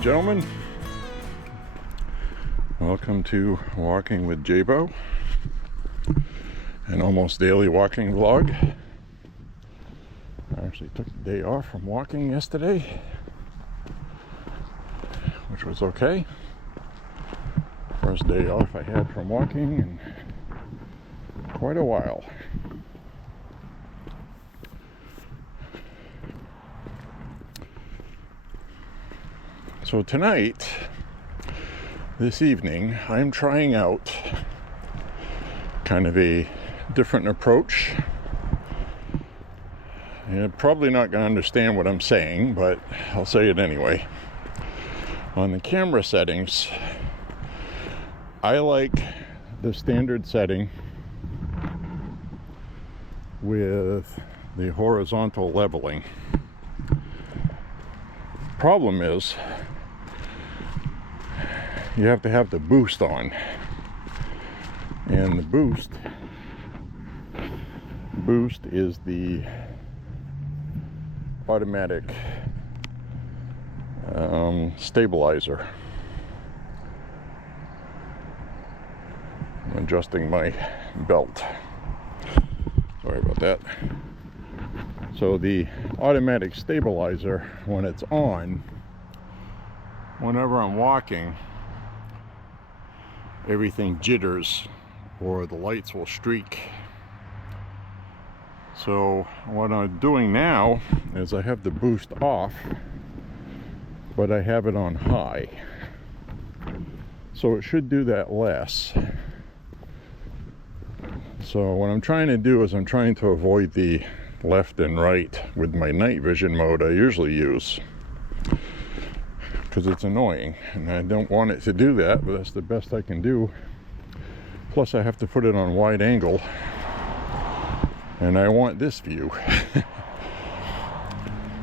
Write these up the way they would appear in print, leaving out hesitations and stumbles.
Gentlemen, welcome to Walking with J.Beau, an almost daily walking vlog. I actually took the day off from walking yesterday, which was okay. First day off I had from walking in quite a while. So tonight, this evening, I'm trying out kind of a different approach. You're probably not going to understand what I'm saying, but I'll say it anyway. On the camera settings, I like the standard setting with the horizontal leveling. Problem is, you have to have the boost on, and the boost is the automatic stabilizer. I'm adjusting my belt, sorry about that. So the automatic stabilizer, when it's on, whenever I'm walking, everything jitters or the lights will streak. So what I'm doing now is I have the boost off, but I have it on high. So it should do that less. So what I'm trying to do is I'm trying to avoid the left and right with my night vision mode I usually use, because it's annoying and I don't want it to do that, but that's the best I can do. Plus I have to put it on wide angle, and I want this view.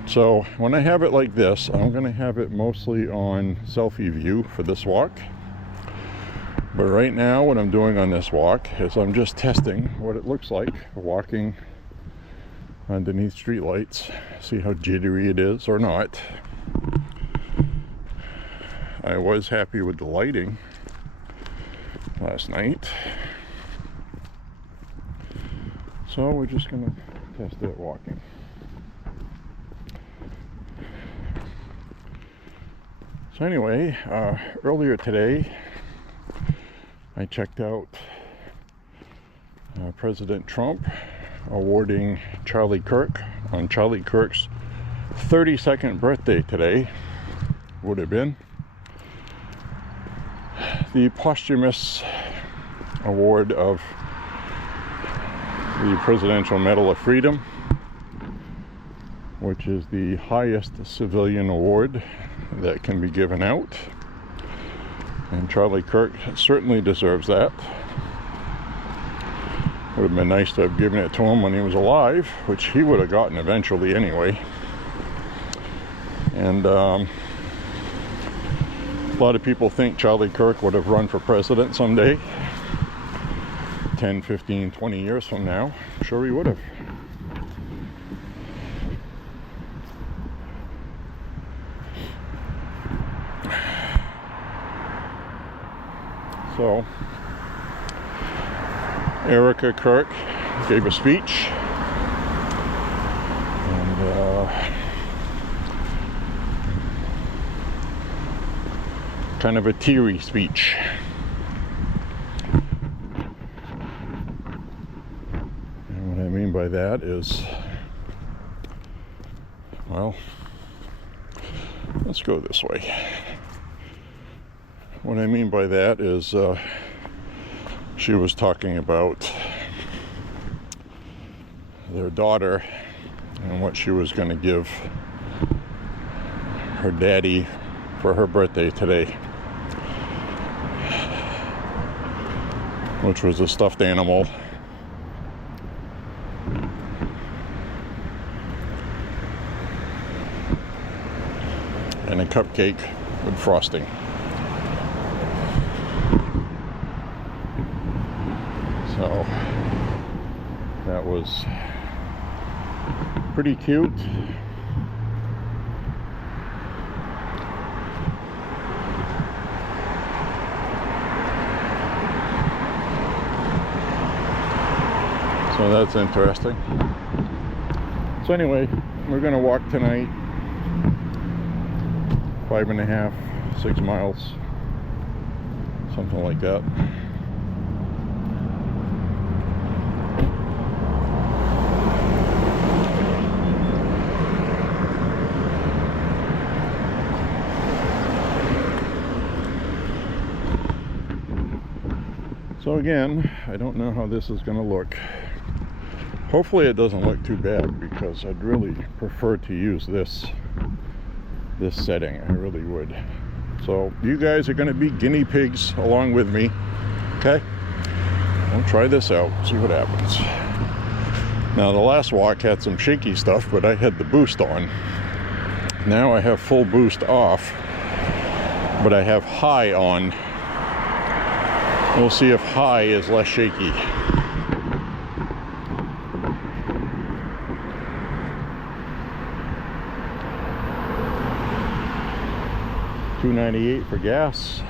So when I have it like this, I'm going to have it mostly on selfie view for this walk. But right now what I'm doing on this walk is I'm just testing what it looks like walking underneath streetlights, see how jittery it is or not. I was happy with the lighting last night, so we're just gonna test it walking. So anyway, earlier today I checked out President Trump awarding Charlie Kirk on Charlie Kirk's 32nd birthday today, would have been, the posthumous award of the Presidential Medal of Freedom, which is the highest civilian award that can be given out. And Charlie Kirk certainly deserves that. Would have been nice to have given it to him when he was alive, which he would have gotten eventually anyway. And a lot of people think Charlie Kirk would have run for president someday. 10, 15, 20 years from now. I'm sure he would have. So, Erica Kirk gave a speech, and kind of a teary speech. And what I mean by that is, well, let's go this way. What I mean by that is she was talking about their daughter and what she was going to give her daddy for her birthday today, which was a stuffed animal and a cupcake with frosting. So that was pretty cute. So that's interesting. So anyway, we're gonna walk tonight 5.5, 6 miles, something like that. So again, I don't know how this is going to look. Hopefully it doesn't look too bad, because I'd really prefer to use this setting. I really would. So you guys are going to be guinea pigs along with me. Okay? I'll try this out, see what happens. Now the last walk had some shaky stuff, but I had the boost on. Now I have full boost off, but I have high on. We'll see if high is less shaky. $2.98 for gas.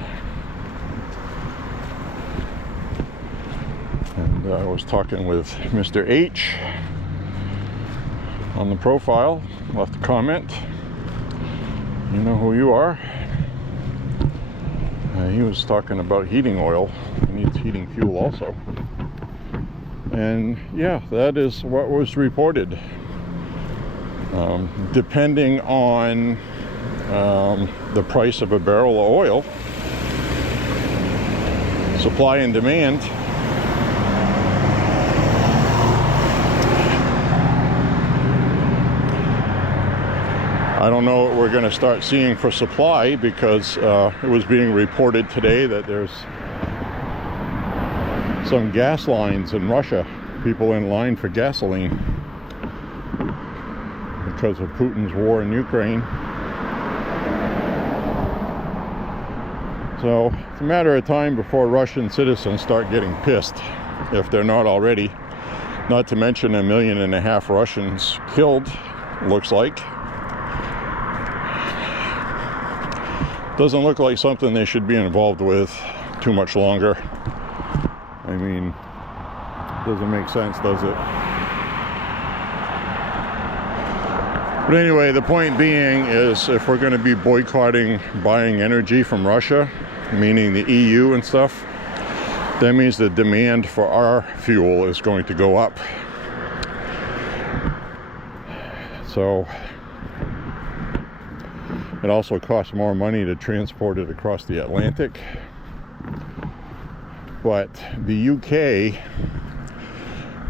And I was talking with Mr. H on the profile, left a comment. You know who you are. He was talking about heating oil. He needs heating fuel also. And yeah, that is what was reported. Depending on the price of a barrel of oil, supply and demand, I don't know what we're going to start seeing for supply, because it was being reported today that there's some gas lines in Russia, people in line for gasoline because of Putin's war in Ukraine. So it's a matter of time before Russian citizens start getting pissed, if they're not already. Not to mention 1.5 million Russians killed, looks like. Doesn't look like something they should be involved with too much longer. I mean, doesn't make sense, does it? But anyway, the point being is, if we're going to be boycotting buying energy from Russia, meaning the EU and stuff, that means the demand for our fuel is going to go up. So it also costs more money to transport it across the Atlantic. But the UK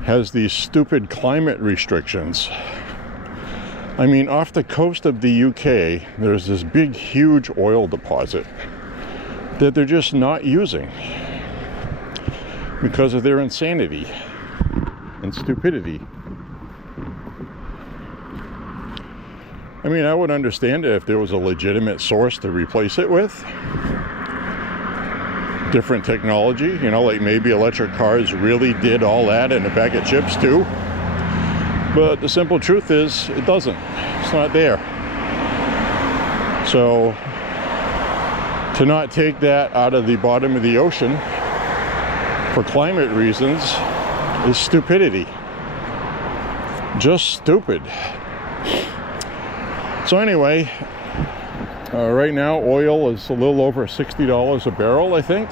has these stupid climate restrictions. I mean, off the coast of the UK, there's this big, huge oil deposit that they're just not using because of their insanity and stupidity. I mean, I would understand it if there was a legitimate source to replace it with. Different technology, you know, like maybe electric cars really did all that in a bag of chips too. But the simple truth is, it doesn't. It's not there. So, to not take that out of the bottom of the ocean for climate reasons is stupidity. Just stupid. So anyway, right now oil is a little over $60 a barrel, I think.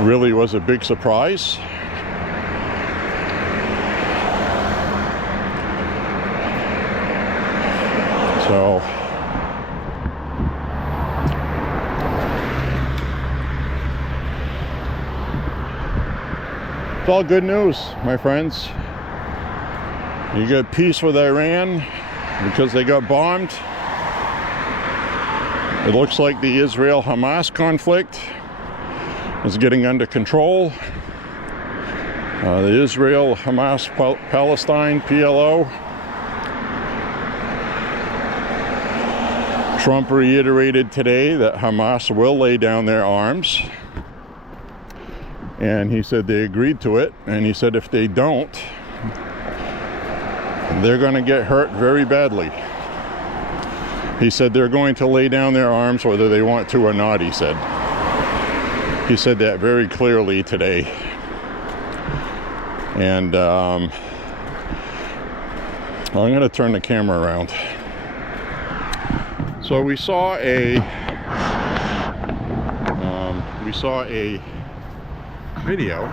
Really was a big surprise. So it's all good news, my friends. You get peace with Iran because they got bombed. It looks like the Israel-Hamas conflict is getting under control. The Israel-Hamas-Palestine PLO. Trump reiterated today that Hamas will lay down their arms. And he said they agreed to it. And he said if they don't, they're going to get hurt very badly. He said they're going to lay down their arms whether they want to or not, he said. He said that very clearly today. And I'm going to turn the camera around. So we saw a video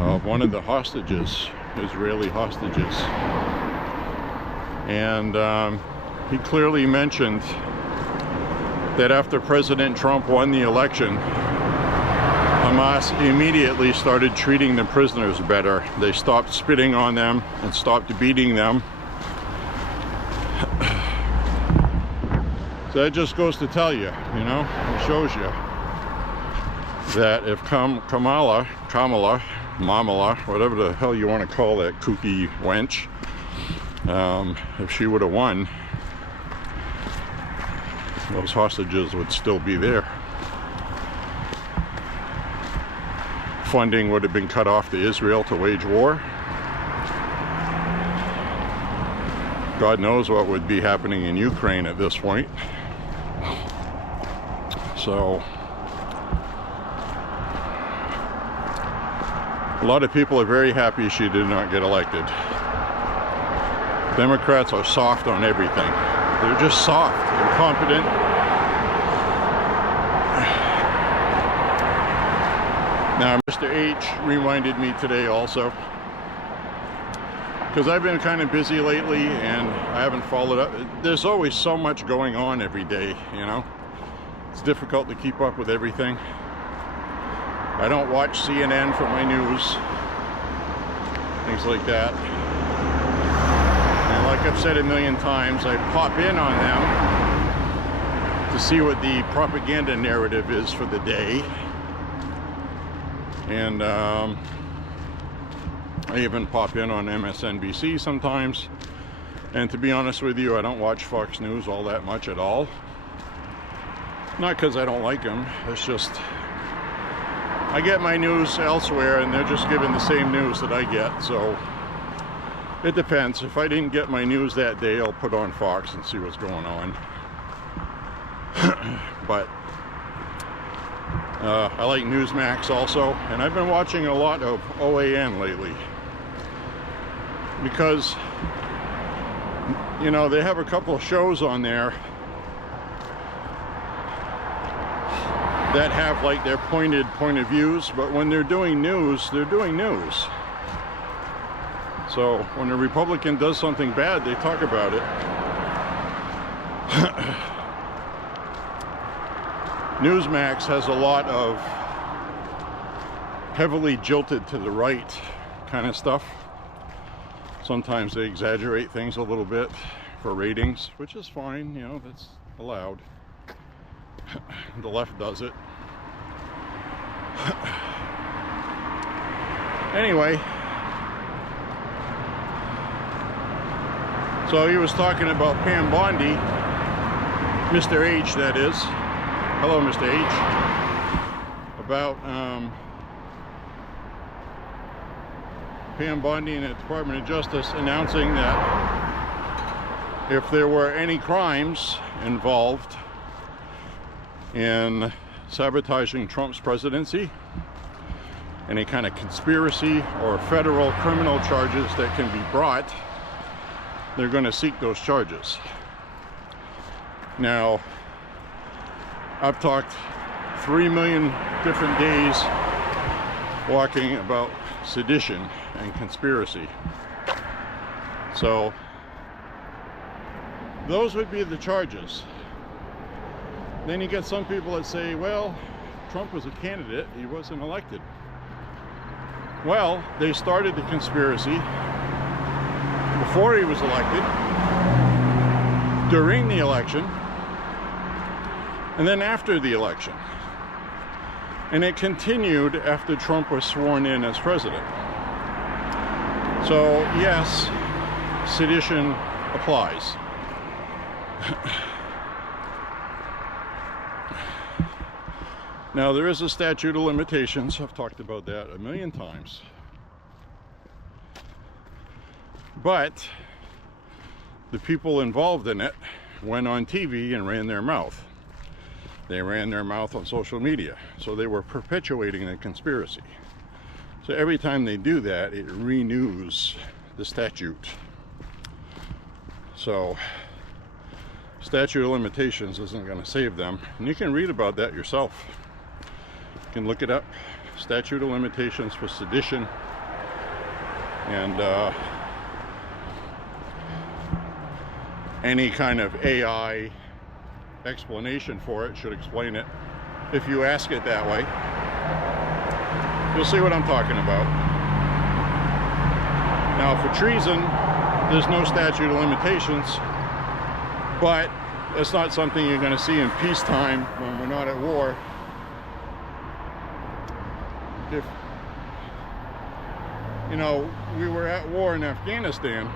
of one of the hostages, Israeli hostages, and he clearly mentioned that after President Trump won the election, Hamas immediately started treating the prisoners better. They stopped spitting on them and stopped beating them. So that just goes to tell you, you know, it shows you that if Kamala, whatever the hell you want to call that kooky wench, if she would have won, those hostages would still be there. Funding would have been cut off to Israel to wage war. God knows what would be happening in Ukraine at this point. So a lot of people are very happy she did not get elected. Democrats are soft on everything. They're just soft, incompetent. Now, Mr. H reminded me today also, because I've been kind of busy lately and I haven't followed up. There's always so much going on every day, you know. It's difficult to keep up with everything. I don't watch CNN for my news, things like that. And like I've said a million times, I pop in on them to see what the propaganda narrative is for the day. And I even pop in on MSNBC sometimes. And to be honest with you, I don't watch Fox News all that much at all. Not because I don't like them, it's just I get my news elsewhere and they're just giving the same news that I get, so it depends. If I didn't get my news that day, I'll put on Fox and see what's going on. But I like Newsmax also, and I've been watching a lot of OAN lately because, you know, they have a couple of shows on there that have like their pointed point of views, but when they're doing news, they're doing news. So when a Republican does something bad, they talk about it. Newsmax has a lot of heavily jilted to the right kind of stuff. Sometimes they exaggerate things a little bit for ratings, which is fine, you know, that's allowed. The left does it. Anyway, so he was talking about Pam Bondi, Mr. H, that is. Hello, Mr. H. About Pam Bondi and the Department of Justice announcing that if there were any crimes involved in sabotaging Trump's presidency, any kind of conspiracy or federal criminal charges that can be brought, they're going to seek those charges. Now, I've talked 3 million different days walking about sedition and conspiracy. So those would be the charges. Then you get some people that say, well, Trump was a candidate, he wasn't elected. Well, they started the conspiracy before he was elected, during the election, and then after the election. And it continued after Trump was sworn in as president. So yes, sedition applies. Now there is a statute of limitations. I've talked about that a million times. But the people involved in it went on TV and ran their mouth. They ran their mouth on social media. So they were perpetuating the conspiracy. So every time they do that, it renews the statute. So statute of limitations isn't going to save them. And you can read about that yourself. You can look it up. Statute of limitations for sedition. And any kind of AI explanation for it should explain it. If you ask it that way, you'll see what I'm talking about. Now for treason, there's no statute of limitations, but it's not something you're going to see in peacetime when we're not at war. If, you know, we were at war in Afghanistan,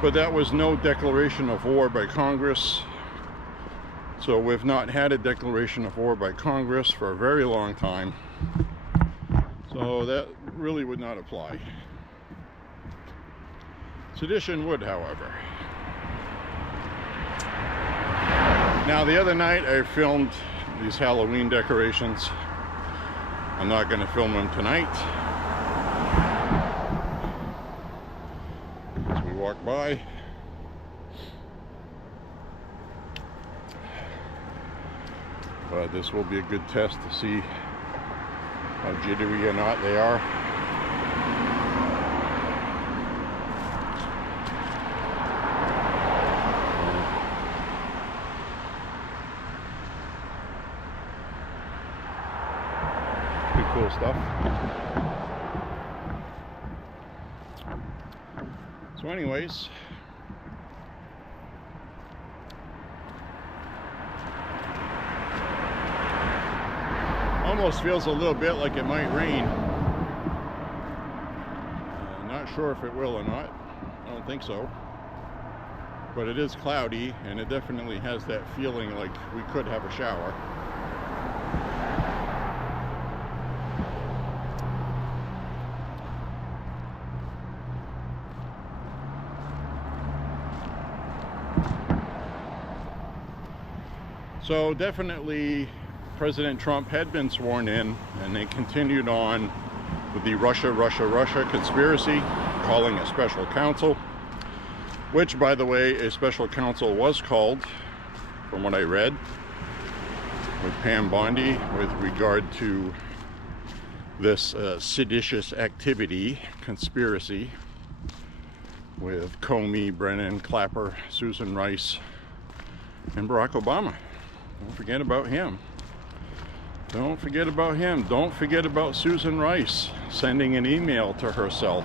but that was no declaration of war by Congress. So we've not had a declaration of war by Congress for a very long time. So that really would not apply. Sedition would, however. Now the other night I filmed these Halloween decorations. I'm not going to film them tonight. As we walk by. But this will be a good test to see how jittery or not they are. Pretty cool stuff. So anyways, almost feels a little bit like it might rain. Not sure if it will or not. I don't think so. But it is cloudy, and it definitely has that feeling like we could have a shower. So definitely President Trump had been sworn in, and they continued on with the Russia conspiracy, calling a special counsel, which, by the way, a special counsel was called, from what I read. with Pam Bondi with regard to this seditious activity, conspiracy with Comey, Brennan, Clapper, Susan Rice, and Barack Obama. Don't forget about him. Don't forget about him. Don't forget about Susan Rice sending an email to herself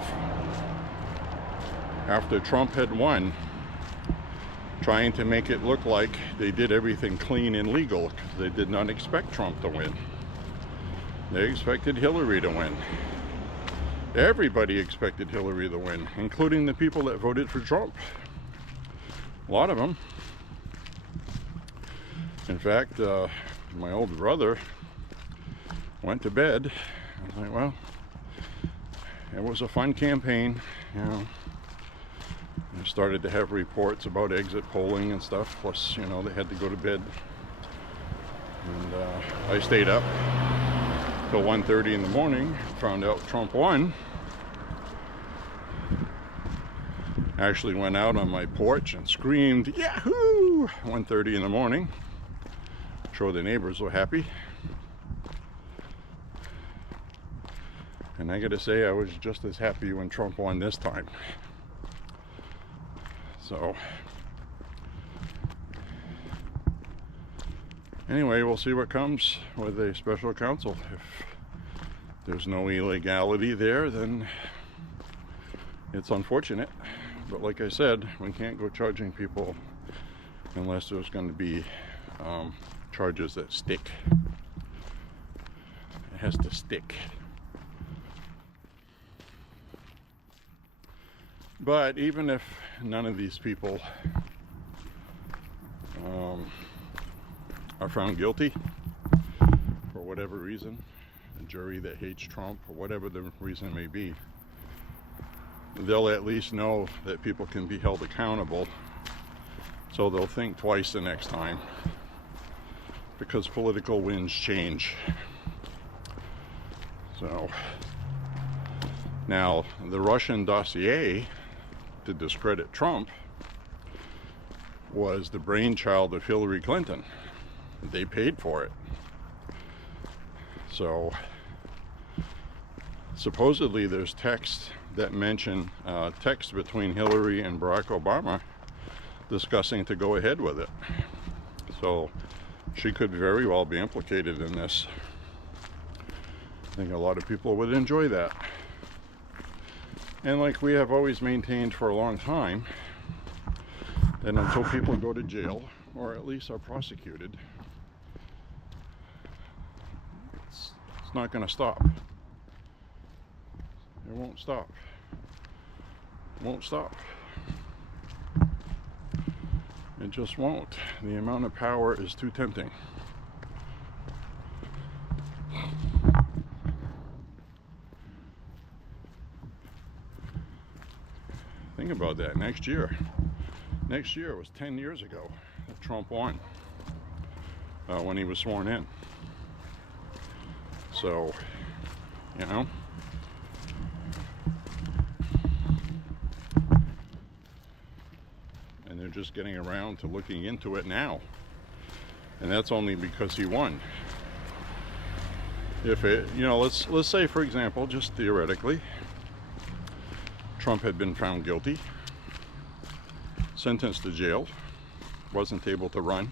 after Trump had won, trying to make it look like they did everything clean and legal, because they did not expect Trump to win. They expected Hillary to win. Everybody expected Hillary to win, including the people that voted for Trump. A lot of them. In fact, my older brother went to bed. I was like, well, it was a fun campaign, you know. I started to have reports about exit polling and stuff, plus, you know, they had to go to bed. And I stayed up till 1:30 in the morning, found out Trump won. Actually went out on my porch and screamed, Yahoo! 1:30 in the morning. Sure the neighbors were happy. And I gotta say, I was just as happy when Trump won this time. So, anyway, we'll see what comes with a special counsel. If there's no illegality there, then it's unfortunate. But like I said, we can't go charging people unless there's going to be charges that stick. It has to stick. But even if none of these people are found guilty for whatever reason, a jury that hates Trump or whatever the reason may be, they'll at least know that people can be held accountable, so they'll think twice the next time, because political winds change. So now the Russian dossier to discredit Trump was the brainchild of Hillary Clinton. They paid for it. So supposedly there's texts that mention text between Hillary and Barack Obama discussing to go ahead with it. So she could very well be implicated in this. I think a lot of people would enjoy that. And like we have always maintained for a long time, that until people go to jail, or at least are prosecuted, it's not going to stop. It won't stop. It won't stop. It just won't. The amount of power is too tempting. Think about that. Next year was 10 years ago that Trump won, when he was sworn in. So, you know, and they're just getting around to looking into it now, and that's only because he won. If it, you know, let's say, for example, just theoretically, Trump had been found guilty, sentenced to jail, wasn't able to run,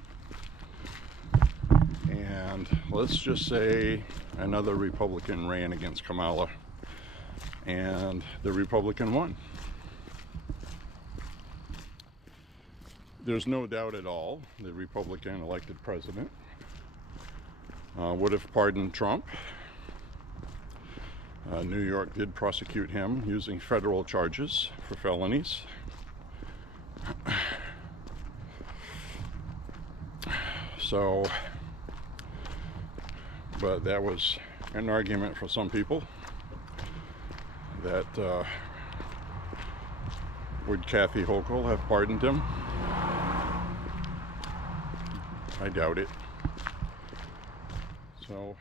and let's just say another Republican ran against Kamala and the Republican won. There's no doubt at all the Republican elected president would have pardoned Trump. New York did prosecute him using federal charges for felonies. So, but that was an argument for some people that would Kathy Hochul have pardoned him? I doubt it. So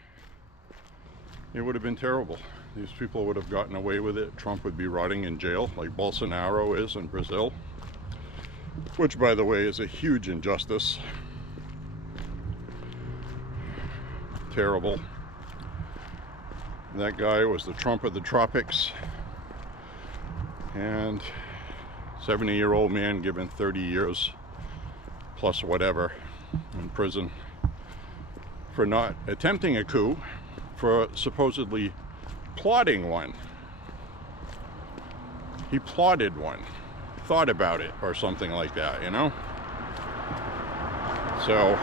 it would have been terrible. These people would have gotten away with it. Trump would be rotting in jail like Bolsonaro is in Brazil, which, by the way, is a huge injustice. terrible. That guy was the Trump of the tropics, and 70-year-old man given 30 years plus whatever in prison for not attempting a coup, for supposedly plotting one. He plotted one, thought about it, or something like that, you know? So,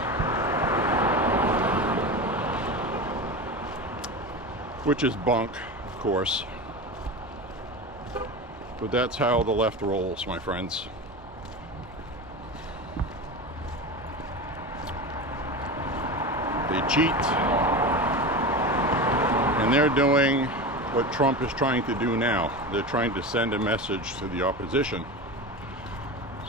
which is bunk, of course. But that's how the left rolls, my friends. They cheat. And they're doing what Trump is trying to do now. They're trying to send a message to the opposition.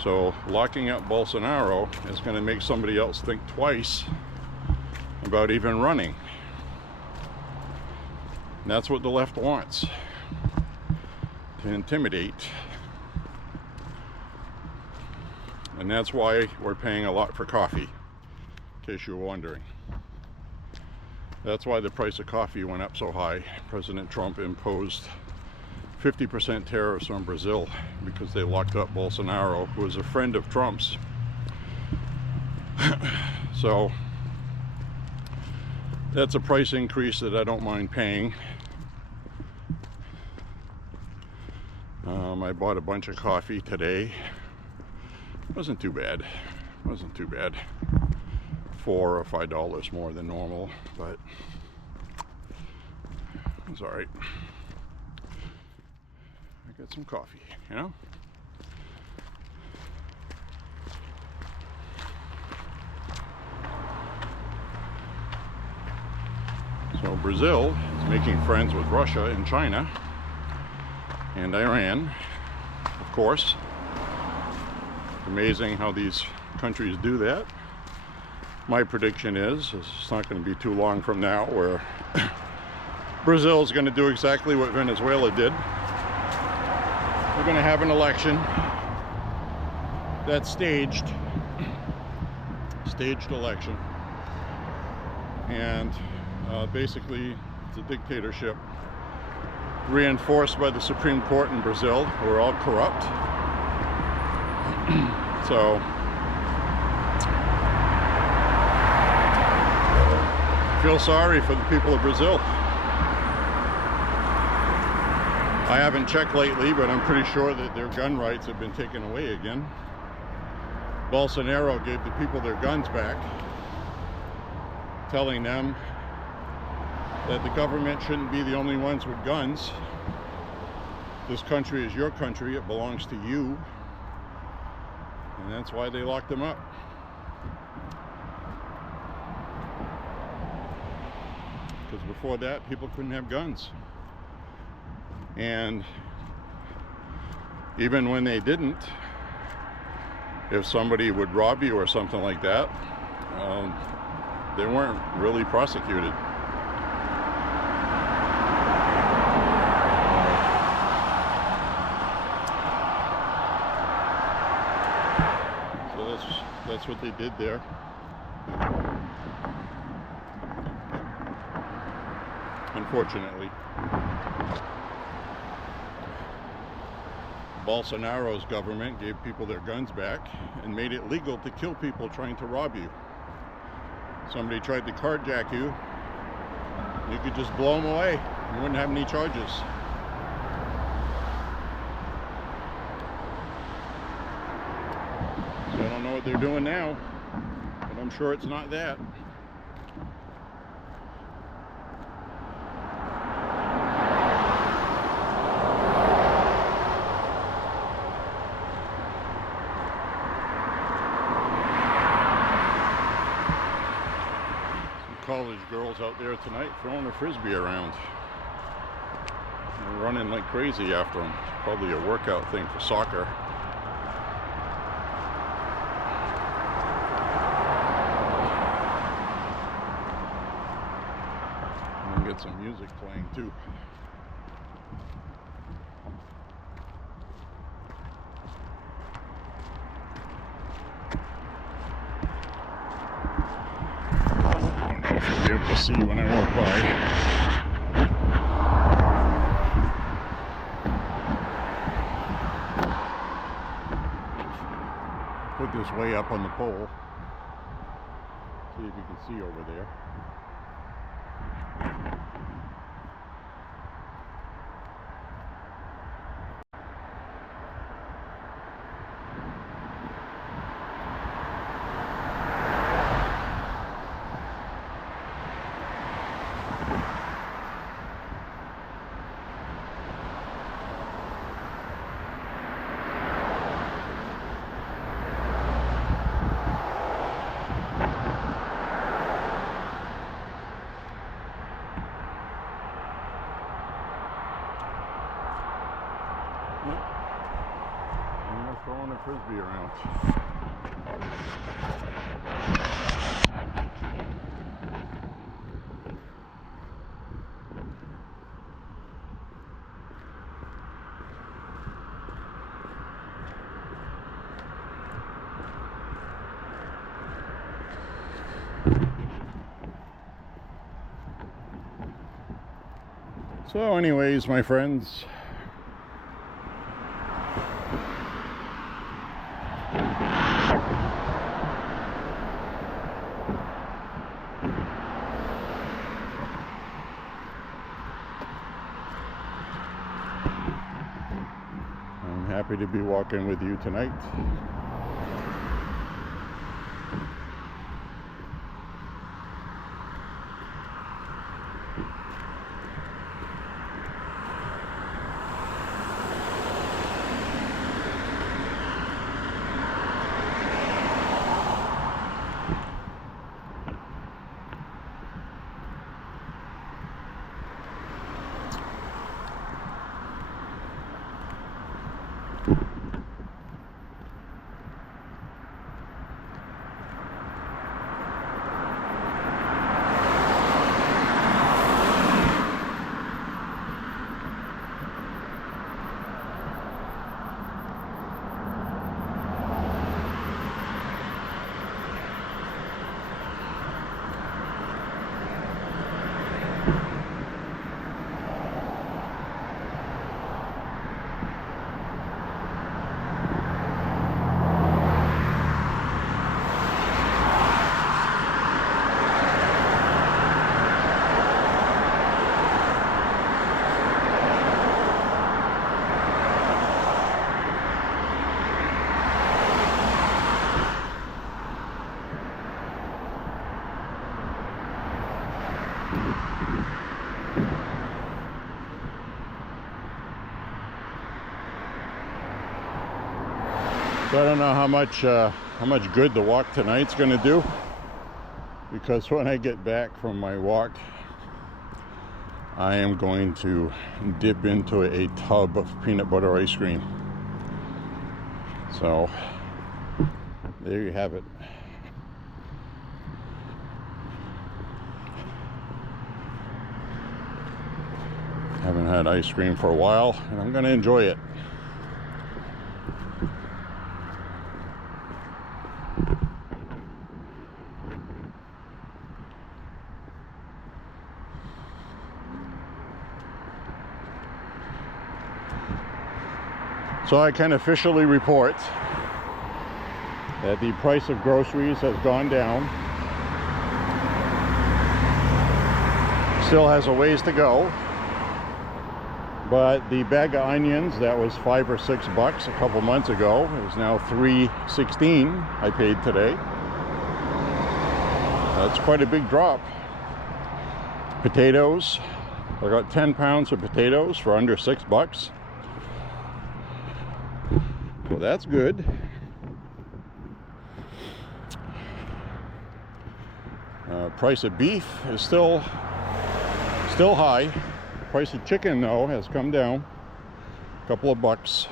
So locking up Bolsonaro is going to make somebody else think twice about even running. And that's what the left wants, to intimidate. And that's why we're paying a lot for coffee, in case you were wondering. That's why the price of coffee went up so high. President Trump imposed 50% tariffs on Brazil because they locked up Bolsonaro, who was a friend of Trump's. So that's a price increase that I don't mind paying. I bought a bunch of coffee today. Wasn't too bad. Wasn't too bad. $4 or $5 more than normal, but it's all right. I got some coffee, you know? So Brazil is making friends with Russia and China and Iran, of course. It's amazing how these countries do that. My prediction is it's not going to be too long from now where Brazil is going to do exactly what Venezuela did. They're going to have an election that's staged election, and basically it's a dictatorship reinforced by the Supreme Court in Brazil, who are all corrupt. So I feel sorry for the people of Brazil. I haven't checked lately, but I'm pretty sure that their gun rights have been taken away again. Bolsonaro gave the people their guns back, telling them that the government shouldn't be the only ones with guns. This country is your country, it belongs to you. And that's why they locked them up. Because before that, people couldn't have guns. And even when they didn't, if somebody would rob you or something like that, they weren't really prosecuted. So that's what they did there. Unfortunately. Bolsonaro's government gave people their guns back and made it legal to kill people trying to rob you. Somebody tried to carjack you, you could just blow them away. You wouldn't have any charges. So I don't know what they're doing now, but I'm sure it's not that. College girls out there tonight throwing a frisbee around. They're running like crazy after them. It's probably a workout thing for soccer. And get some music playing too. Be able to see see when I walk by. Put this way up on the pole. See if you can see over there. And they're throwing a frisbee around. So anyways, my friends, I'm happy to be walking with you tonight. So I don't know how much good the walk tonight's going to do, because when I get back from my walk, I am going to dip into a tub of peanut butter ice cream. So there you have it. Haven't had ice cream for a while, and I'm going to enjoy it. So I can officially report that the price of groceries has gone down. Still has a ways to go, but the bag of onions that was $5 or $6 a couple months ago is now $3.16 I paid today. That's quite a big drop. Potatoes, I got 10 pounds of potatoes for under $6. So that's good. Price of beef is still high. Price of chicken, though, has come down a couple of bucks.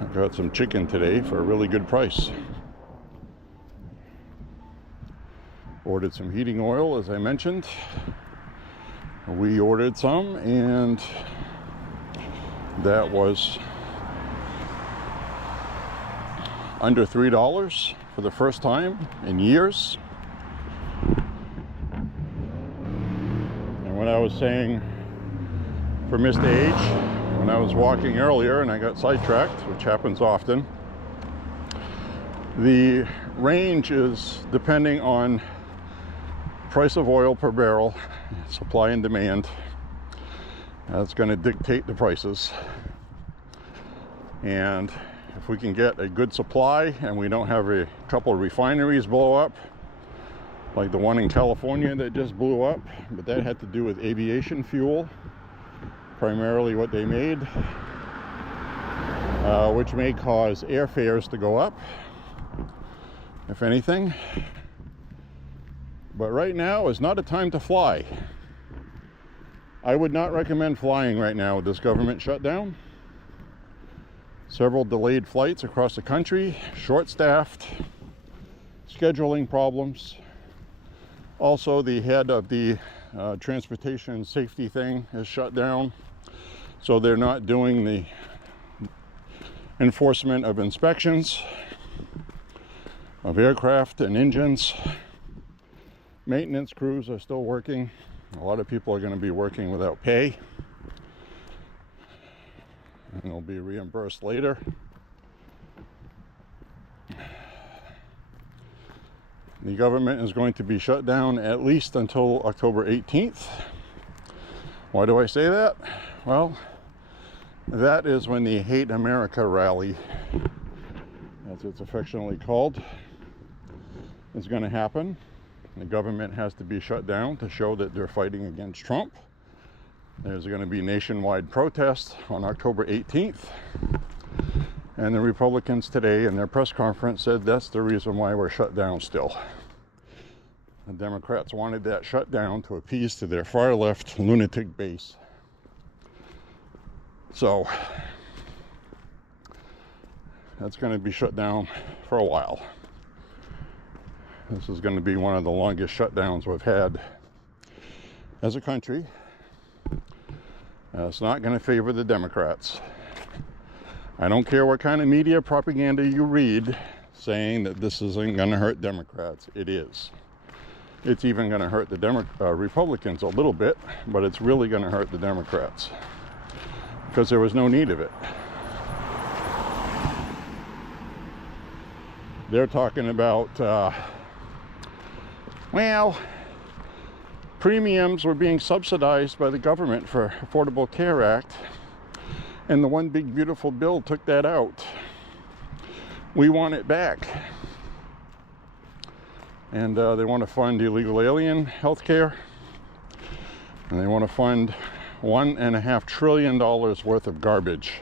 I got some chicken today for a really good price. Ordered some heating oil, as I mentioned. We ordered some, and that was under $3 for the first time in years. And what I was saying for Mr. H, when I was walking earlier and I got sidetracked, which happens often, the range is depending on price of oil per barrel, supply and demand. That's going to dictate the prices. And if we can get a good supply and we don't have a couple of refineries blow up, like the one in California that just blew up, but that had to do with aviation fuel, primarily what they made, which may cause airfares to go up, if anything. But right now is not a time to fly. I would not recommend flying right now with this government shutdown. Several delayed flights across the country, short-staffed, scheduling problems. Also, the head of the transportation safety thing is shut down, so they're not doing the enforcement of inspections of aircraft and engines. Maintenance crews are still working. A lot of people are going to be working without pay, and they'll be reimbursed later. The government is going to be shut down at least until October 18th. Why do I say that? Well, that is when the Hate America rally, as it's affectionately called, is going to happen. The government has to be shut down to show that they're fighting against Trump. There's going to be nationwide protests on October 18th. And the Republicans today in their press conference said that's the reason why we're shut down still. The Democrats wanted that shut down to appease to their far left lunatic base. So that's going to be shut down for a while. This is going to be one of the longest shutdowns we've had as a country. It's not going to favor the Democrats. I don't care what kind of media propaganda you read saying that this isn't going to hurt Democrats. It is. It's even going to hurt the Republicans a little bit, but it's really going to hurt the Democrats because there was no need of it. They're talking about well, premiums were being subsidized by the government for Affordable Care Act, and the One Big Beautiful Bill took that out. We want it back. And they want to fund illegal alien health care, and they want to fund $1.5 trillion worth of garbage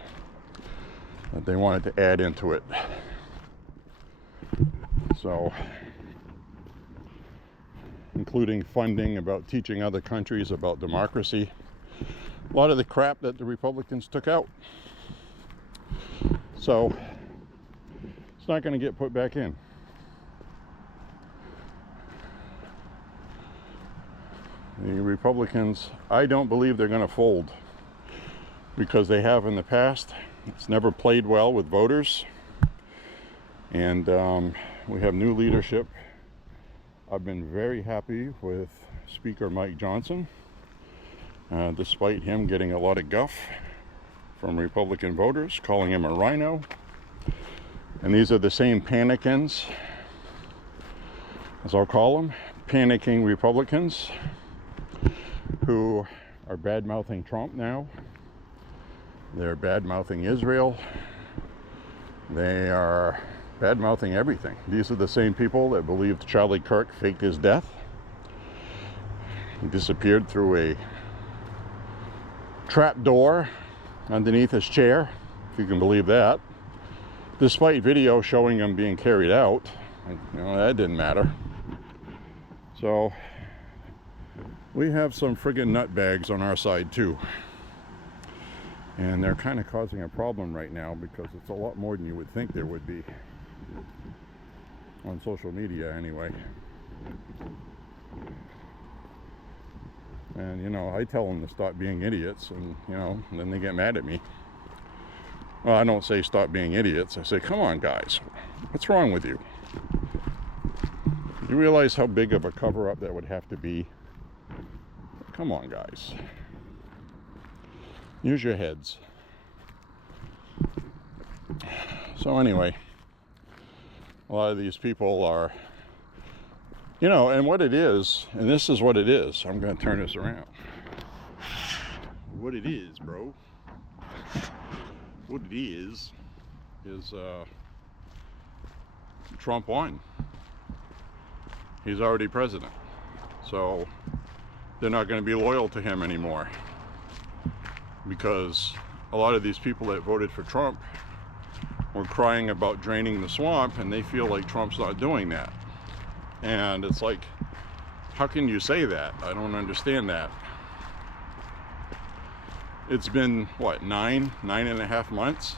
that they wanted to add into it. So, including funding about teaching other countries about democracy. A lot of the crap that the Republicans took out. So, it's not going to get put back in. The Republicans, I don't believe they're going to fold, because they have in the past. It's never played well with voters. And we have new leadership. I've been very happy with Speaker Mike Johnson, despite him getting a lot of guff from Republican voters, calling him a rhino. And these are the same panicans, as I'll call them, panicking Republicans who are bad-mouthing Trump now. They're bad-mouthing Israel. They are bad-mouthing everything. These are the same people that believed Charlie Kirk faked his death. He disappeared through a trap door underneath his chair, if you can believe that. Despite video showing him being carried out, that didn't matter. So we have some friggin' nutbags on our side too. And they're kind of causing a problem right now because it's a lot more than you would think there would be. On social media anyway. And I tell them to stop being idiots, and then they get mad at me. Well, I don't say stop being idiots. I say, come on, guys. What's wrong with you? You realize how big of a cover-up that would have to be? Come on, guys. Use your heads. So anyway, a lot of these people are, you know, and what it is, and this is what it is. I'm going to turn this around. What it is, bro. What it is Trump won. He's already president. So they're not going to be loyal to him anymore. Because a lot of these people that voted for Trump were crying about draining the swamp, and they feel like Trump's not doing that. And it's like, how can you say that? I don't understand that. It's been, what, 9.5 months?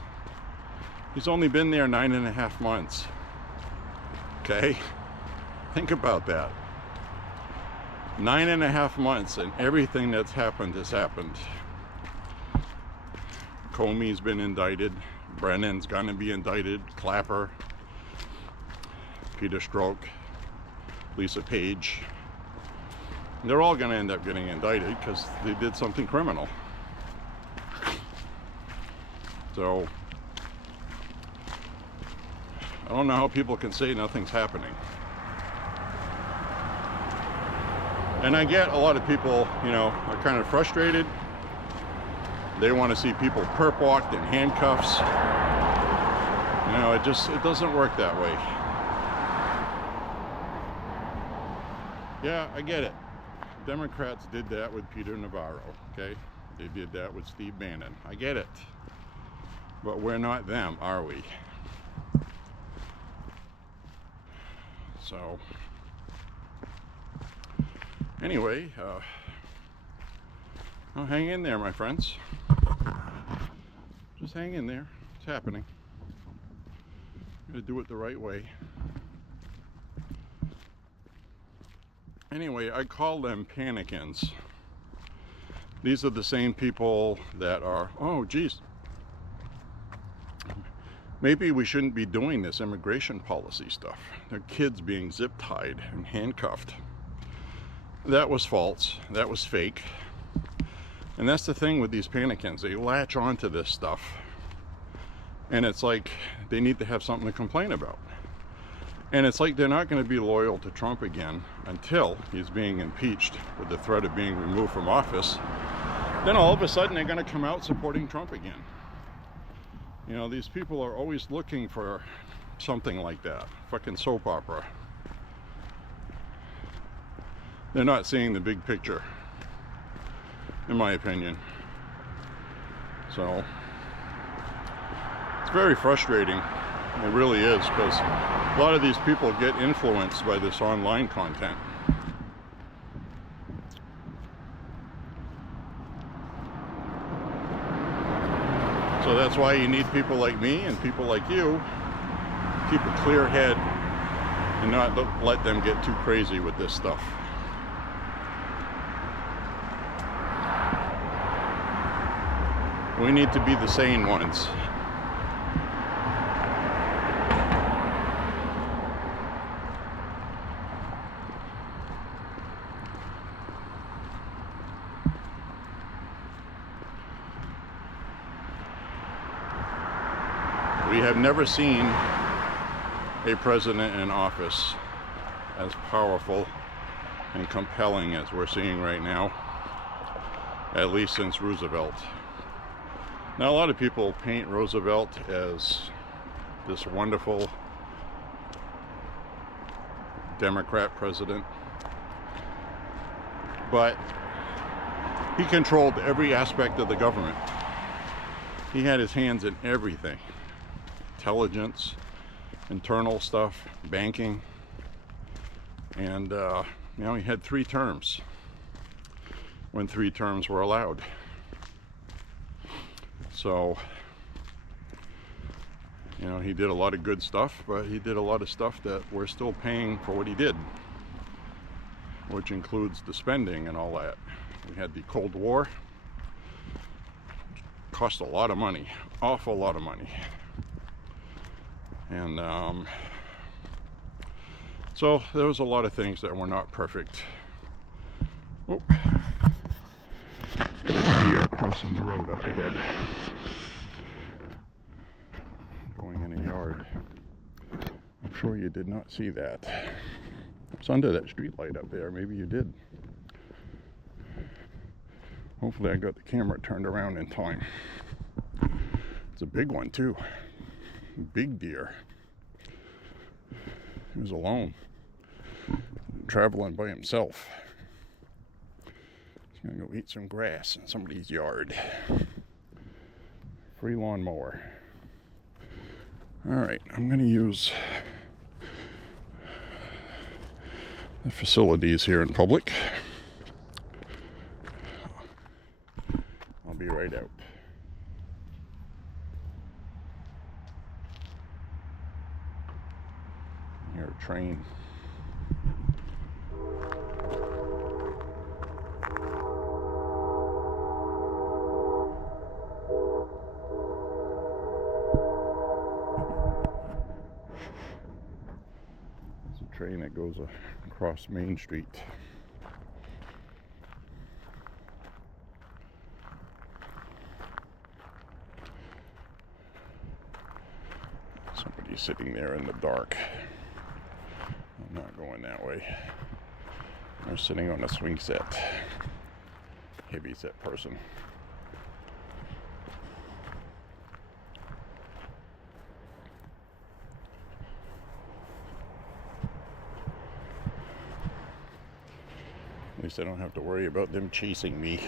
He's only been there 9.5 months. Okay? Think about that. 9.5 months, and everything that's happened has happened. Comey's been indicted. Brennan's gonna be indicted. Clapper. Peter Strzok. Lisa Page. They're all gonna end up getting indicted because they did something criminal. So, I don't know how people can say nothing's happening. And I get a lot of people, you know, are kind of frustrated. They want to see people perp walked in handcuffs. You know, it doesn't work that way. Yeah, I get it. Democrats did that with Peter Navarro, okay? They did that with Steve Bannon. I get it. But we're not them, are we? So, anyway, oh, hang in there, my friends. Just hang in there. It's happening. I'm gonna do it the right way. Anyway, I call them panicans. These are the same people that are, oh geez, maybe we shouldn't be doing this immigration policy stuff. Their kids being zip-tied and handcuffed. That was false. That was fake. And that's the thing with these panicans. They latch onto this stuff. And it's like they need to have something to complain about. And it's like they're not going to be loyal to Trump again until he's being impeached with the threat of being removed from office. Then all of a sudden they're going to come out supporting Trump again. You know, these people are always looking for something like that. Fucking soap opera. They're not seeing the big picture, in my opinion. So, it's very frustrating. It really is, because a lot of these people get influenced by this online content. So that's why you need people like me and people like you. Keep a clear head and not let them get too crazy with this stuff. We need to be the sane ones. We have never seen a president in office as powerful and compelling as we're seeing right now, at least since Roosevelt. Now, a lot of people paint Roosevelt as this wonderful Democrat president, but he controlled every aspect of the government. He had his hands in everything. Intelligence, internal stuff, banking, and you know, he had 3 terms when 3 terms were allowed. So, you know, he did a lot of good stuff, but he did a lot of stuff that we're still paying for what he did, which includes the spending and all that. We had the Cold War, cost a lot of money, awful lot of money. And so there was a lot of things that were not perfect. Oh, deer crossing the road up ahead, going in a yard. I'm sure you did not see that. It's under that street light up there. Maybe you did. Hopefully I got the camera turned around in time. It's a big one too. Big deer. He was alone, traveling by himself. He's gonna go eat some grass in somebody's yard. Free lawnmower. All right, I'm gonna use the facilities here in public. I'll be right out. Here, train. It's a train that goes across Main Street. Somebody's sitting there in the dark. I'm not going that way. They're sitting on a swing set. Heavy set person. At least I don't have to worry about them chasing me.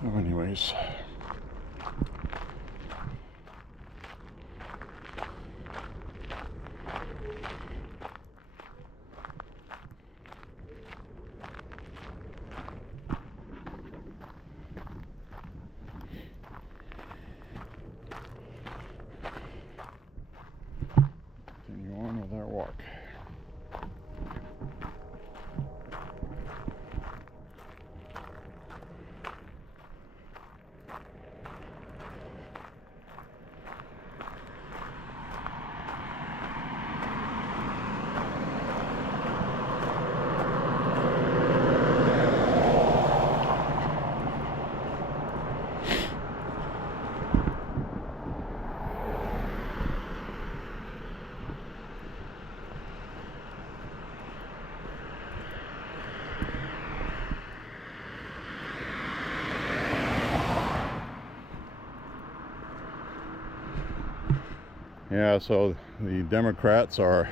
So anyways, continue on with our walk. Yeah, so the Democrats are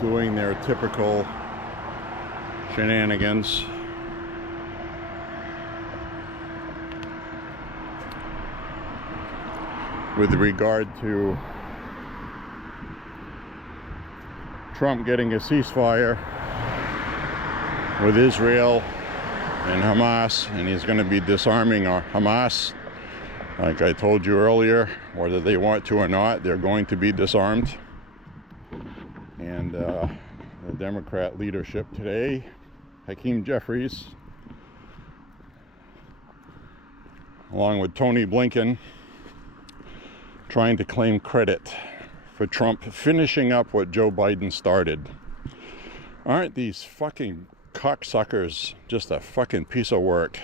doing their typical shenanigans. With regard to Trump getting a ceasefire with Israel and Hamas, and he's going to be disarming Hamas. Like I told you earlier, whether they want to or not, they're going to be disarmed. And the Democrat leadership today, Hakeem Jeffries, along with Tony Blinken, trying to claim credit for Trump finishing up what Joe Biden started. Aren't these fucking cocksuckers just a fucking piece of work?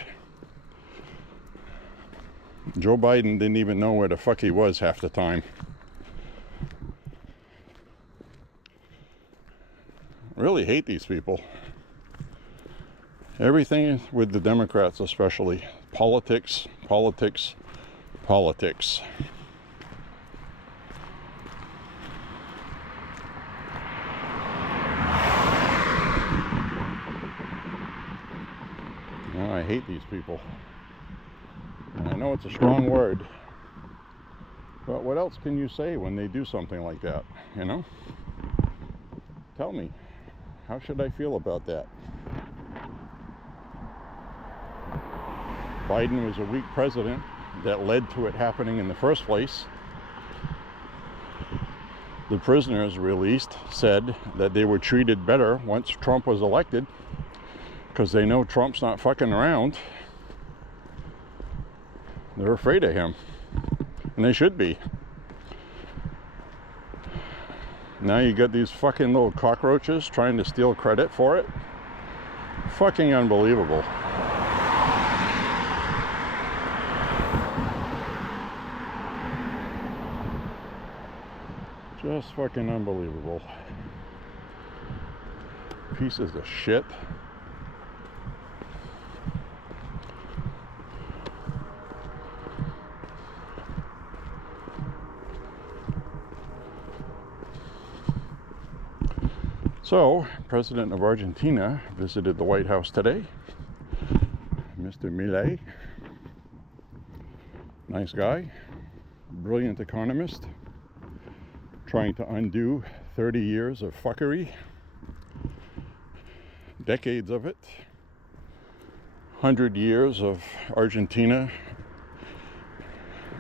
Joe Biden didn't even know where the fuck he was half the time. Really hate these people. Everything with the Democrats especially. Politics, politics, politics. I hate these people. And I know it's a strong word, but what else can you say when they do something like that, you know? Tell me, how should I feel about that? Biden was a weak president that led to it happening in the first place. The prisoners released said that they were treated better once Trump was elected because they know Trump's not fucking around. They're afraid of him, and they should be. Now you got these fucking little cockroaches trying to steal credit for it. Fucking unbelievable. Just fucking unbelievable. Pieces of shit. So, President of Argentina visited the White House today. Mr. Milei. Nice guy. Brilliant economist. Trying to undo 30 years of fuckery. Decades of it. 100 years of Argentina.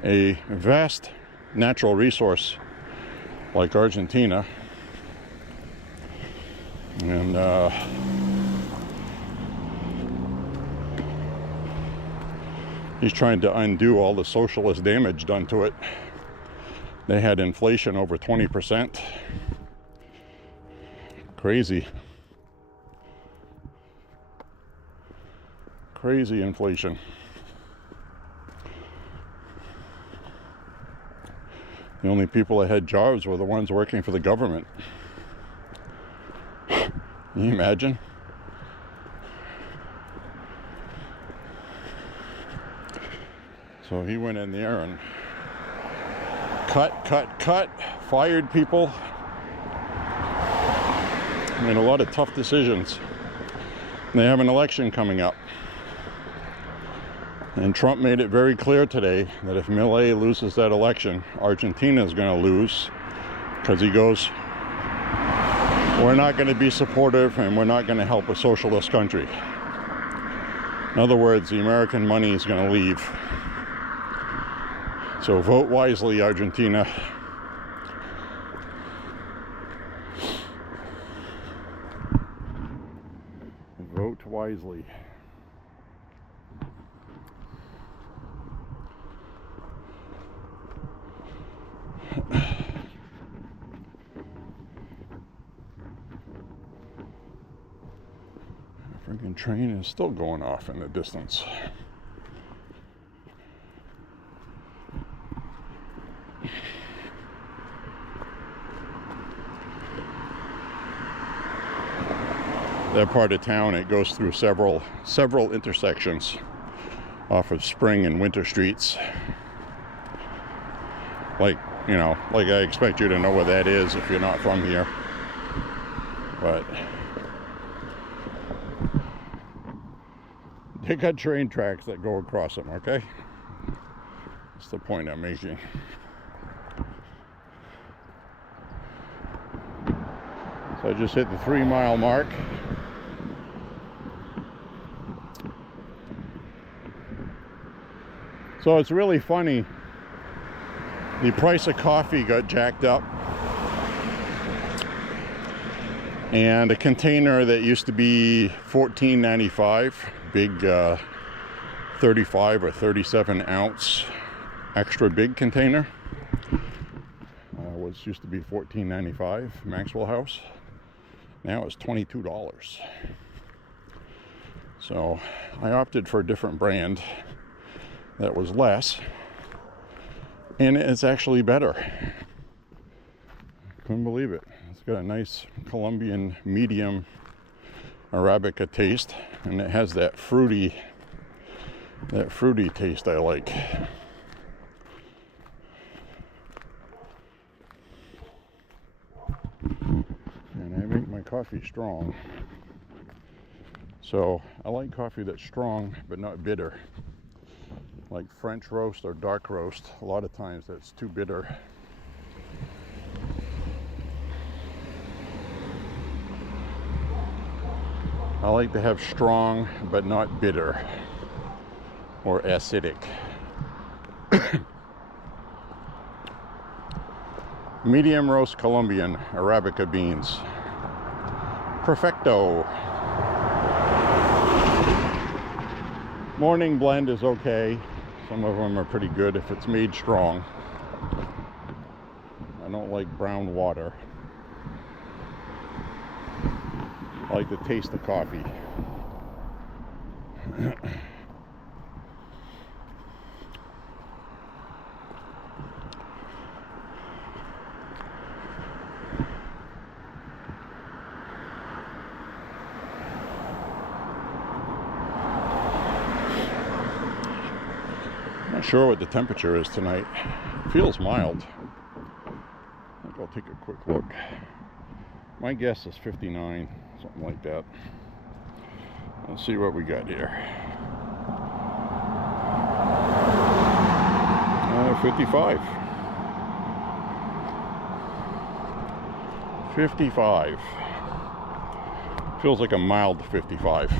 A vast natural resource like Argentina. And he's trying to undo all the socialist damage done to it. They had inflation over 20%. Crazy. Crazy inflation. The only people that had jobs were the ones working for the government. Can you imagine? So he went in there and cut, fired people. Made a lot of tough decisions. And they have an election coming up. And Trump made it very clear today that if Milei loses that election, Argentina is going to lose, because he goes, we're not going to be supportive and we're not going to help a socialist country. In other words, the American money is going to leave. So vote wisely, Argentina. Vote wisely. Freaking train is still going off in the distance. That part of town, it goes through several intersections off of Spring and Winter Streets. Like I expect you to know where that is if you're not from here. But they got train tracks that go across them, okay? That's the point I'm making. So I just hit the 3-mile mark. So it's really funny. The price of coffee got jacked up. And a container that used to be $14.95, big 35 or 37 ounce extra big container, used to be $14.95, Maxwell House. Now it's $22. So I opted for a different brand that was less, and it's actually better. Couldn't believe it. It's got a nice Colombian medium Arabica taste, and it has that fruity taste I like. And I make my coffee strong. So I like coffee that's strong but not bitter. Like French roast or dark roast, a lot of times that's too bitter. I like to have strong but not bitter. or acidic. Medium roast Colombian Arabica beans. Perfecto. Morning blend is okay. Some of them are pretty good if it's made strong. I don't like brown water. I like the taste of coffee. Not sure what the temperature is tonight. It feels mild. I think I'll take a quick look. My guess is 59, something like that. Let's see what we got here. 55. 55. Feels like a mild 55,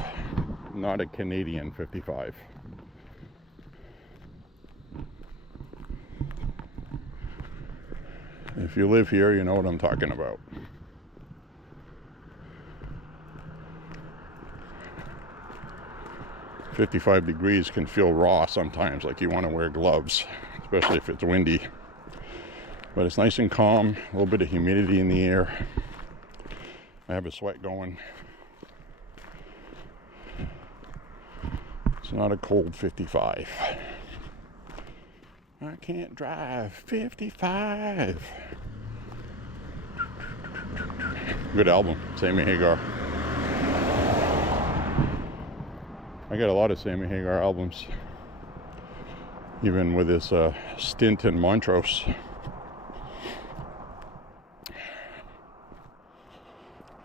not a Canadian 55. If you live here, you know what I'm talking about. "55 degrees can feel raw sometimes, like you want to wear gloves, especially if it's windy. But it's nice and calm, a little bit of humidity in the air. I have a sweat going. It's not a cold 55. I can't drive 55. Good album, Sammy Hagar. I got a lot of Sammy Hagar albums, even with his stint in Montrose.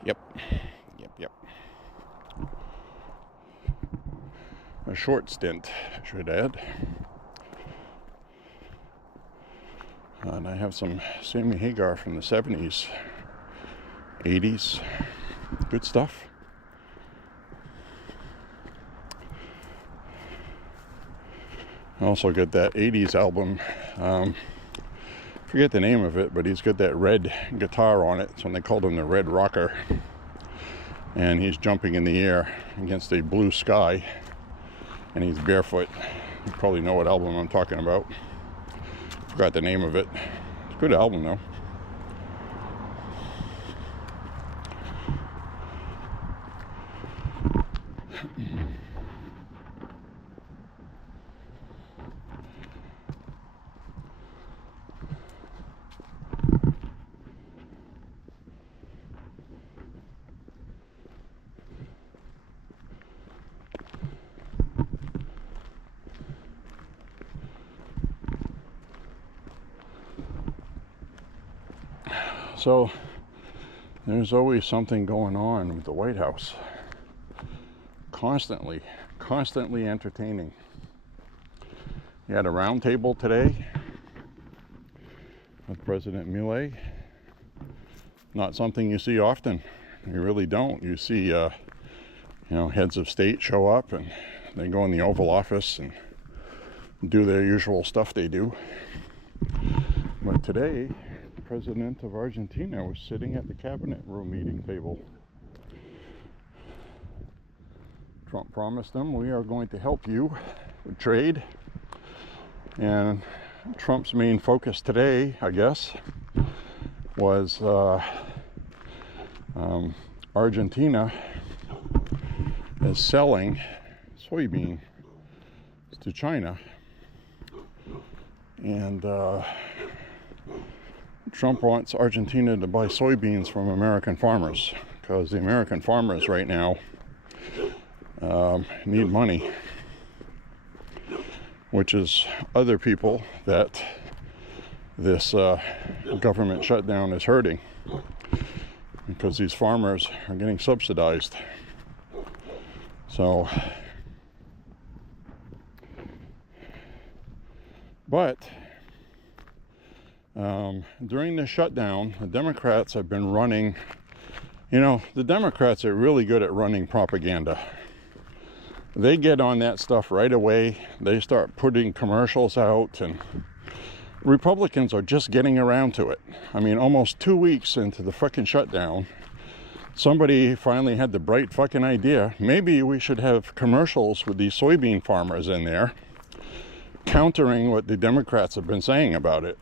Yep. A short stint, I should add. And I have some Sammy Hagar from the 70s, 80s. Good stuff. I also got that 80s album. Forget the name of it, but he's got that red guitar on it. It's when they called him the Red Rocker. And he's jumping in the air against a blue sky. And he's barefoot. You probably know what album I'm talking about. Forgot the name of it. It's a good album though. So there's always something going on with the White House. Constantly entertaining. You had a round table today with President Millet. Not something you see often. You really don't. You see, heads of state show up and they go in the Oval Office and do their usual stuff they do. But today, the president of Argentina was sitting at the cabinet room meeting table. Trump promised them, we are going to help you with trade. And Trump's main focus today, I guess, was Argentina is selling soybean to China. And Trump wants Argentina to buy soybeans from American farmers because the American farmers right now need money, which is other people that this government shutdown is hurting because these farmers are getting subsidized. So, but during the shutdown, the Democrats have been running, the Democrats are really good at running propaganda. they get on that stuff right away. They start putting commercials out, and Republicans are just getting around to it. I mean, almost 2 weeks into the fucking shutdown, somebody finally had the bright fucking idea, maybe we should have commercials with these soybean farmers in there, countering what the Democrats have been saying about it.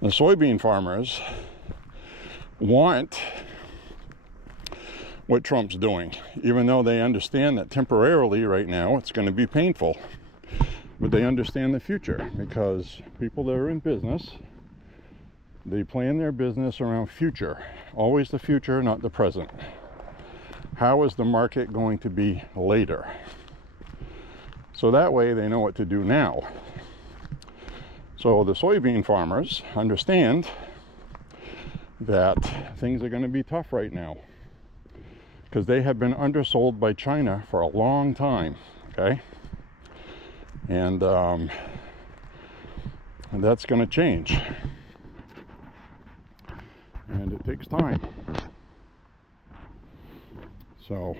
The soybean farmers want what Trump's doing, even though they understand that temporarily right now it's going to be painful. But they understand the future, because people that are in business, they plan their business around future. Always the future, not the present. How is the market going to be later? So that way they know what to do now. So the soybean farmers understand that things are going to be tough right now, because they have been undersold by China for a long time, okay? And that's going to change. And it takes time. So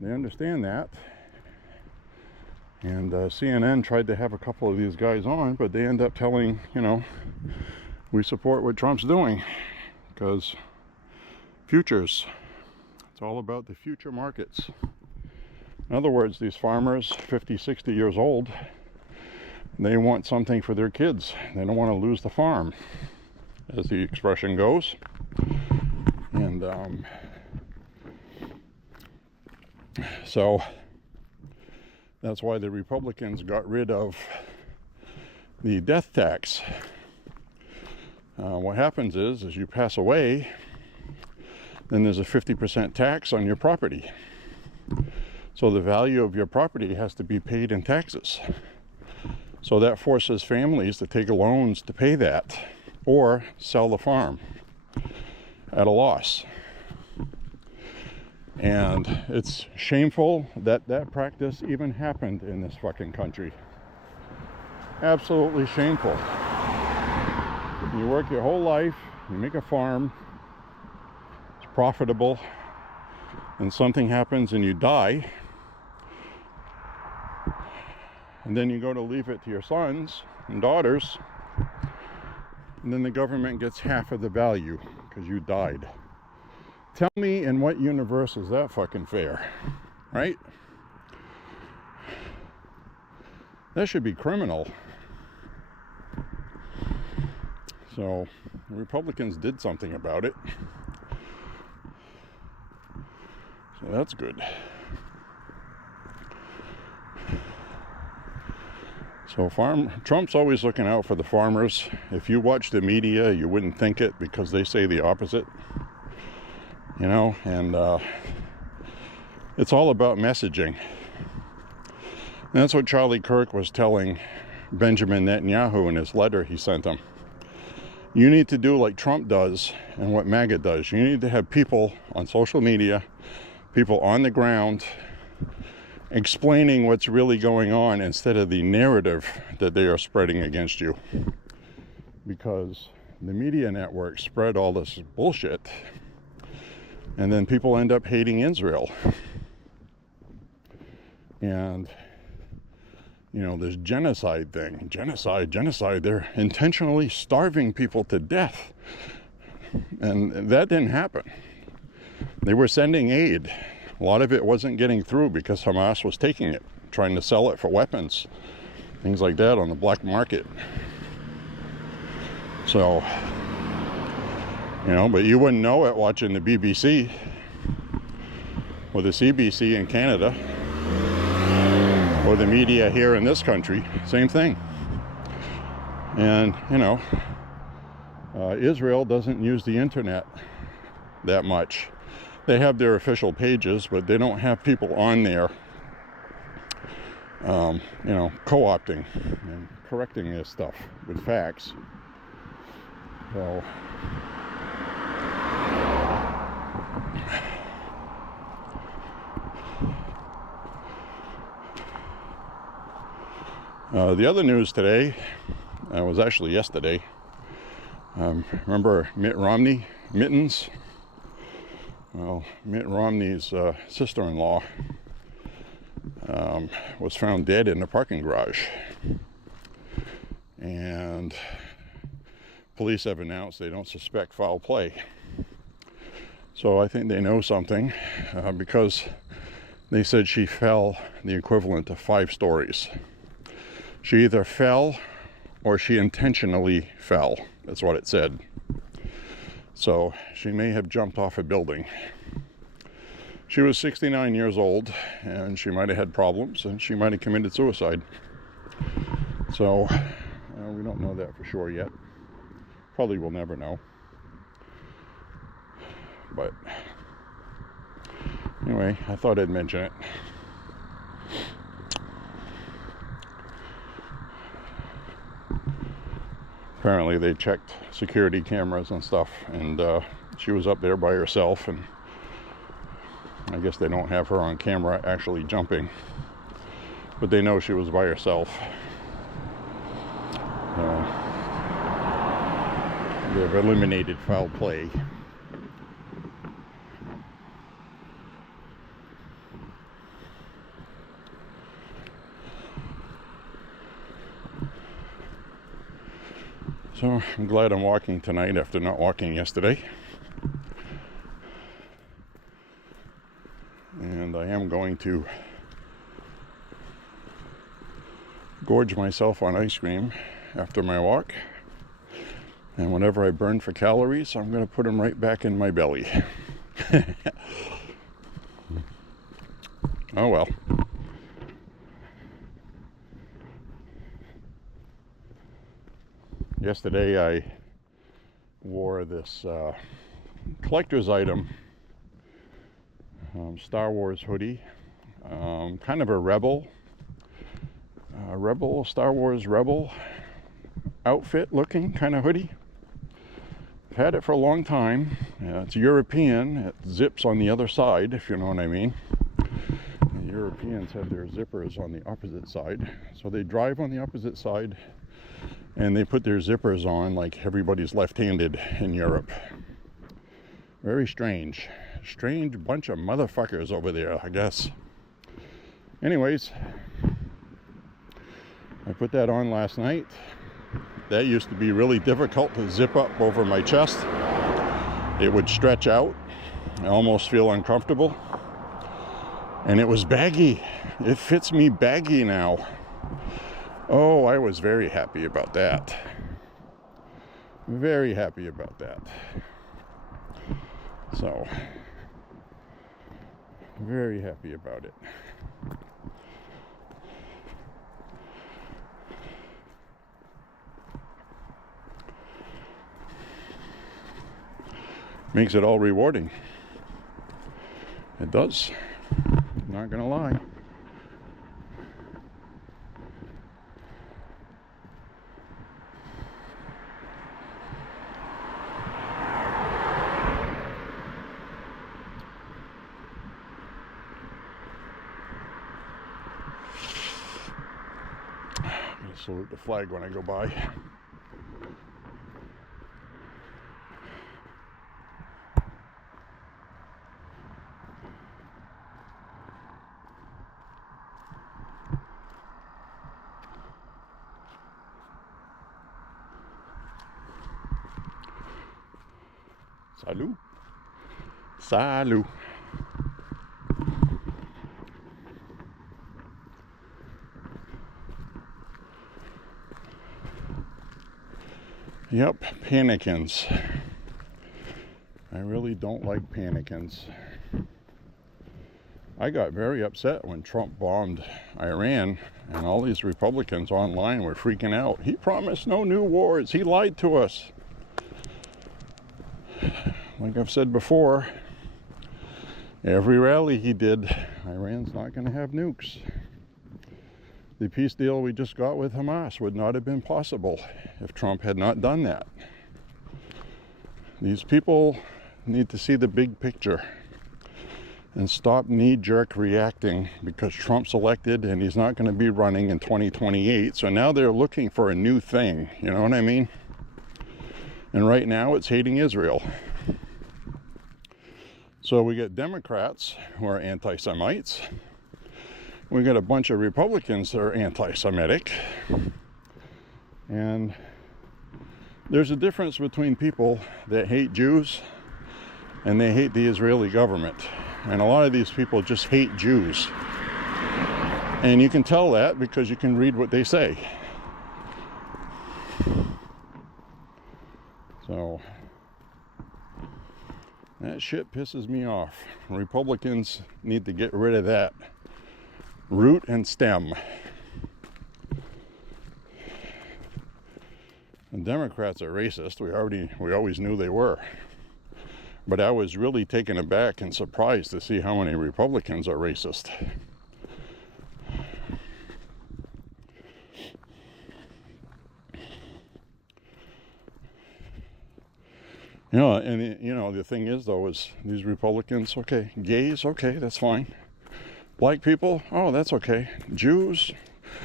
they understand that. And CNN tried to have a couple of these guys on, but they end up telling, we support what Trump's doing, because futures, it's all about the future markets. In other words, these farmers, 50, 60 years old, they want something for their kids. They don't want to lose the farm, as the expression goes. And so that's why the Republicans got rid of the death tax. What happens is, as you pass away, then there's a 50% tax on your property. So the value of your property has to be paid in taxes. So that forces families to take loans to pay that, or sell the farm at a loss. And it's shameful that that practice even happened in this fucking country. Absolutely shameful. You work your whole life, you make a farm, it's profitable, and something happens and you die, and then you go to leave it to your sons and daughters, and then the government gets half of the value because you died. Tell me, in what universe is that fucking fair, right? That should be criminal. So the Republicans did something about it. So that's good. So Trump's always looking out for the farmers. If you watch the media, you wouldn't think it, because they say the opposite. And it's all about messaging. And that's what Charlie Kirk was telling Benjamin Netanyahu in his letter he sent him. You need to do like Trump does and what MAGA does. You need to have people on social media, people on the ground, explaining what's really going on instead of the narrative that they are spreading against you. Because the media networks spread all this bullshit, and then people end up hating Israel. And this genocide thing, genocide, they're intentionally starving people to death. And that didn't happen. They were sending aid. A lot of it wasn't getting through because Hamas was taking it, trying to sell it for weapons, things like that on the black market. So, but you wouldn't know it watching the BBC or the CBC in Canada, or the media here in this country. Same thing. And Israel doesn't use the internet that much. They have their official pages, but they don't have people on there co-opting and correcting this stuff with facts. So the other news today was actually yesterday. Remember Mitt Romney, Mittens? Well, Mitt Romney's sister-in-law was found dead in a parking garage. And police have announced they don't suspect foul play. So I think they know something because they said she fell the equivalent of 5 stories. She either fell or she intentionally fell. That's what it said. So she may have jumped off a building. She was 69 years old, and she might have had problems, and she might have committed suicide. So we don't know that for sure yet. Probably will never know. But anyway, I thought I'd mention it. Apparently they checked security cameras and stuff, and she was up there by herself, and I guess they don't have her on camera actually jumping, but they know she was by herself. They've eliminated foul play. So I'm glad I'm walking tonight after not walking yesterday. And I am going to gorge myself on ice cream after my walk. And whenever I burn for calories, I'm going to put them right back in my belly. Oh well. Yesterday I wore this collector's item, Star Wars hoodie, kind of a rebel, Star Wars rebel outfit looking kind of hoodie. I've had it for a long time. It's European. It zips on the other side, if you know what I mean. The Europeans have their zippers on the opposite side, so they drive on the opposite side and they put their zippers on like everybody's left-handed in Europe. Very strange bunch of motherfuckers over there, I guess. Anyways, I put that on last night. That used to be really difficult to zip up over my chest. It would stretch out. I almost feel uncomfortable. And it was baggy. It fits me baggy now. Oh, I was very happy about that. Very happy about that. So, very happy about it. Makes it all rewarding. It does. Not gonna lie. Salute the flag when I go by. Salut. Salut. Yep, pannikins. I really don't like pannikins. I got very upset when Trump bombed Iran and all these Republicans online were freaking out. He promised no new wars. He lied to us. Like I've said before, every rally he did, Iran's not going to have nukes. The peace deal we just got with Hamas would not have been possible if Trump had not done that. These people need to see the big picture and stop knee-jerk reacting because Trump's elected and he's not going to be running in 2028. So now they're looking for a new thing, you know what I mean? And right now it's hating Israel. So we get Democrats who are anti-Semites. We got a bunch of Republicans that are anti-Semitic. And there's a difference between people that hate Jews and they hate the Israeli government. And a lot of these people just hate Jews. And you can tell that because you can read what they say. So that shit pisses me off. Republicans need to get rid of that. Root and stem. And Democrats are racist. We always knew they were. But I was really taken aback and surprised to see how many Republicans are racist. You know, and you know, the thing is though, is these Republicans, okay, gays, okay, that's fine. Black people, oh, that's okay. Jews,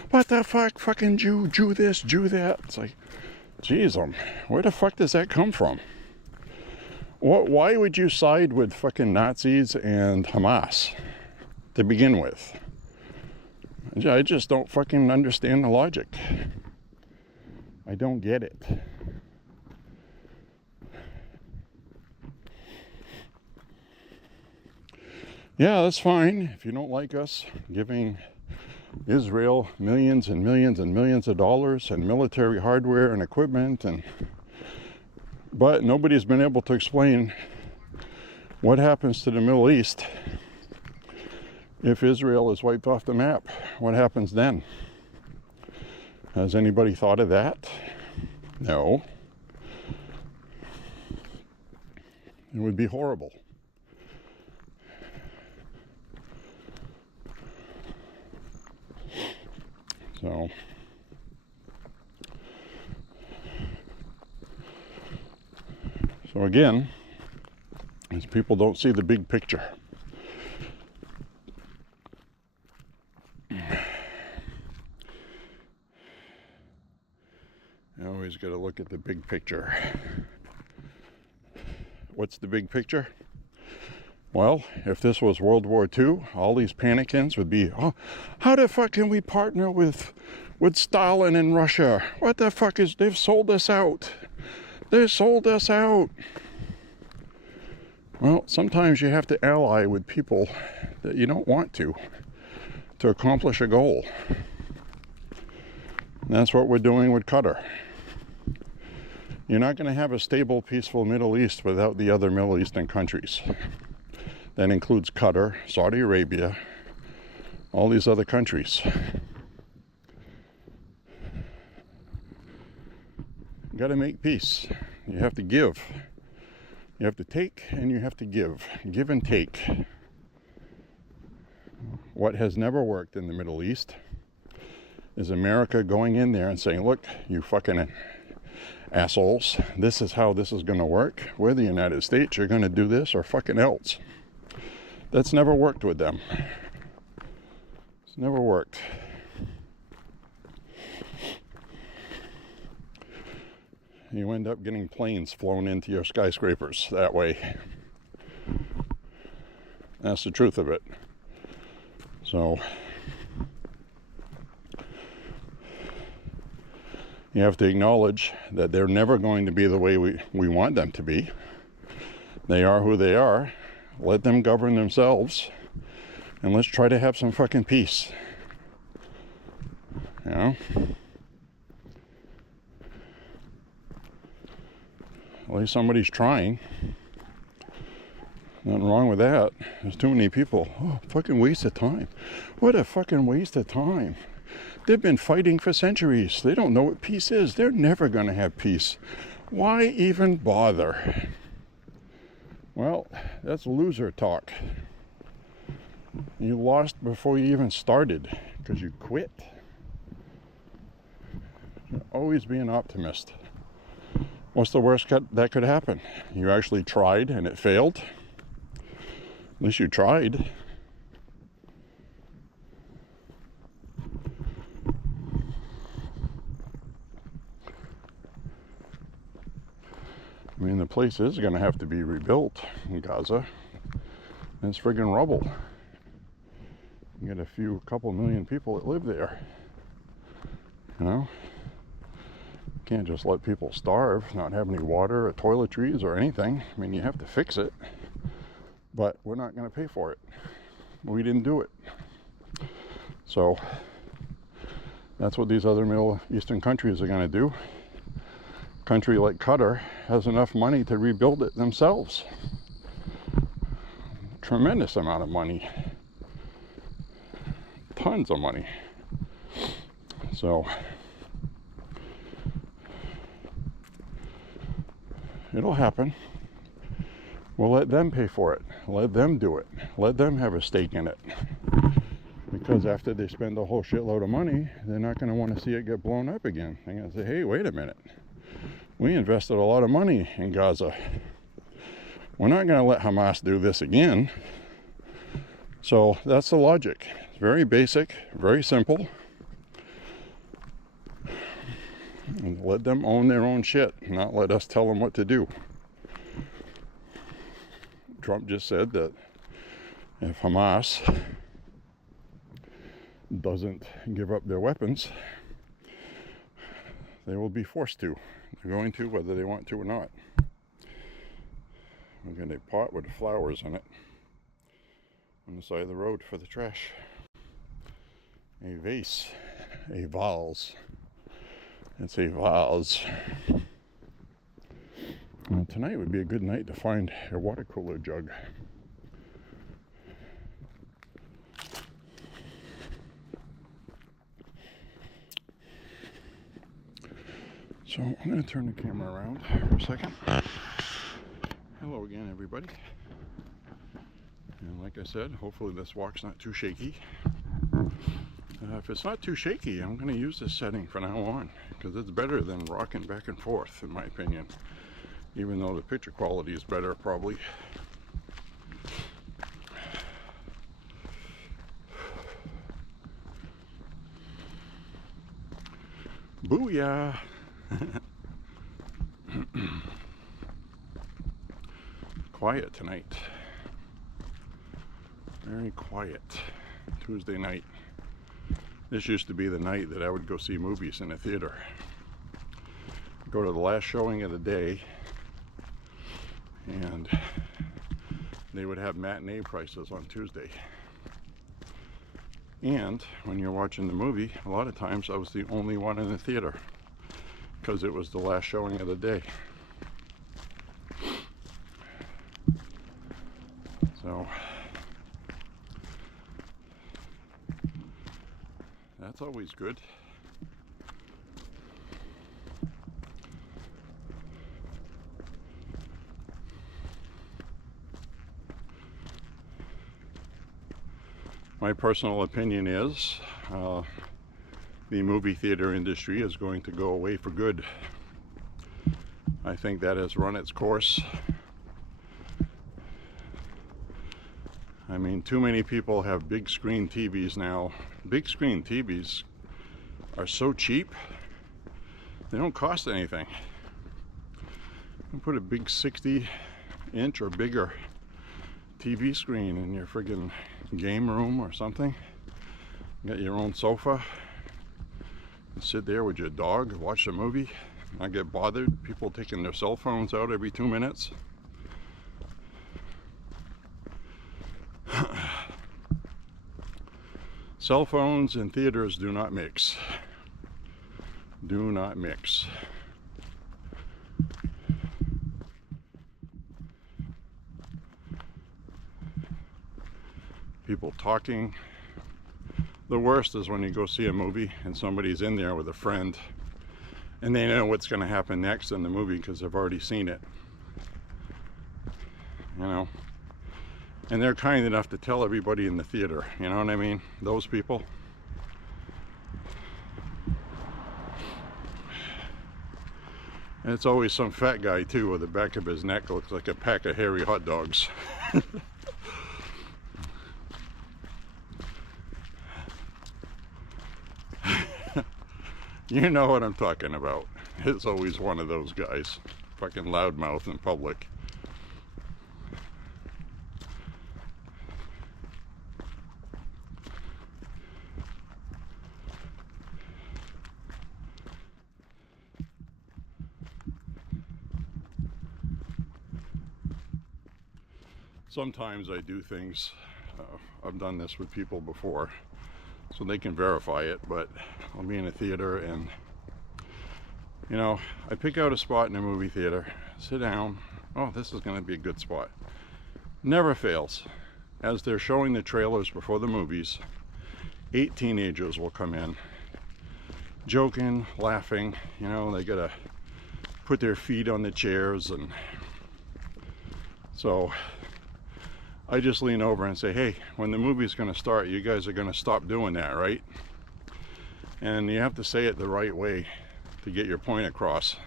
what the fuck, fucking Jew this, Jew that. It's like, geez, where the fuck does that come from? Why would you side with fucking Nazis and Hamas to begin with? I just don't fucking understand the logic. I don't get it. Yeah, that's fine. If you don't like us giving Israel millions and millions and millions of dollars and military hardware and equipment, but nobody's been able to explain what happens to the Middle East if Israel is wiped off the map. What happens then? Has anybody thought of that? No. It would be horrible. So again, as people don't see the big picture. I always got to look at the big picture. What's the big picture? Well, if this was World War II, all these panicans would be, oh, how the fuck can we partner with Stalin in Russia? What the fuck they've sold us out. They sold us out. Well, sometimes you have to ally with people that you don't want to accomplish a goal. And that's what we're doing with Qatar. You're not going to have a stable, peaceful Middle East without the other Middle Eastern countries. That includes Qatar, Saudi Arabia, all these other countries. You got to make peace. You have to give. You have to take and you have to give. Give and take. What has never worked in the Middle East is America going in there and saying, look, you fucking assholes, this is how this is going to work. We're the United States. You're going to do this or fucking else. That's never worked with them. It's never worked. You end up getting planes flown into your skyscrapers that way. That's the truth of it. So you have to acknowledge that they're never going to be the way we want them to be. They are who they are. Let them govern themselves. And let's try to have some fucking peace. You know? At least somebody's trying. Nothing wrong with that. There's too many people. Oh, fucking waste of time. What a fucking waste of time. They've been fighting for centuries. They don't know what peace is. They're never going to have peace. Why even bother? Well, that's loser talk. You lost before you even started because you quit. Always be an optimist. What's the worst that could happen? You actually tried and it failed. At least you tried. I mean, the place is going to have to be rebuilt in Gaza. And it's friggin' rubble. You get a couple million people that live there. You know? Can't just let people starve, not have any water or toiletries or anything. I mean, you have to fix it. But we're not going to pay for it. We didn't do it. So that's what these other Middle Eastern countries are going to do. A country like Qatar has enough money to rebuild it themselves. Tremendous amount of money. Tons of money. So it'll happen. We'll let them pay for it. Let them do it. Let them have a stake in it. Because after they spend a whole shitload of money, they're not going to want to see it get blown up again. They're going to say, hey, wait a minute. We invested a lot of money in Gaza. We're not going to let Hamas do this again. So that's the logic. It's very basic, very simple. And let them own their own shit, not let us tell them what to do. Trump just said that if Hamas doesn't give up their weapons, they will be forced to. They're going to, whether they want to or not. We're getting a pot with flowers in it on the side of the road for the trash. A vase, a vase. It's a vase. And tonight would be a good night to find a water cooler jug. So I'm going to turn the camera around for a second. Hello again, everybody. And like I said, hopefully this walk's not too shaky. If it's not too shaky, I'm going to use this setting from now on, because it's better than rocking back and forth, in my opinion. Even though the picture quality is better, probably. Booyah! Quiet tonight. Very quiet. Tuesday night. This used to be the night that I would go see movies in a theater. Go to the last showing of the day, and they would have matinee prices on Tuesday. And when you're watching the movie, a lot of times I was the only one in the theater because it was the last showing of the day. So that's always good. My personal opinion is the movie theater industry is going to go away for good. I think that has run its course. I mean, too many people have big screen TVs now. Big screen TVs are so cheap, they don't cost anything. You put a big 60-inch or bigger TV screen in your friggin' game room or something. You got your own sofa. You sit there with your dog, watch a movie, not get bothered. People taking their cell phones out every 2 minutes. Cell phones and theaters do not mix. Do not mix. People talking. The worst is when you go see a movie and somebody's in there with a friend and they know what's going to happen next in the movie because they've already seen it. You know? And they're kind enough to tell everybody in the theater, you know what I mean? Those people. And it's always some fat guy too, with the back of his neck looks like a pack of hairy hot dogs. You know what I'm talking about. It's always one of those guys. Fucking loudmouth in public. sometimes I do things, I've done this with people before, so they can verify it, but I'll be in a theater and, you know, I pick out a spot in a movie theater, sit down, oh, this is going to be a good spot. Never fails. As they're showing the trailers before the movies, 8 teenagers will come in, joking, laughing, you know, they gotta put their feet on the chairs, and so I just lean over and say, hey, when the movie's gonna start, you guys are gonna stop doing that, right? And you have to say it the right way to get your point across.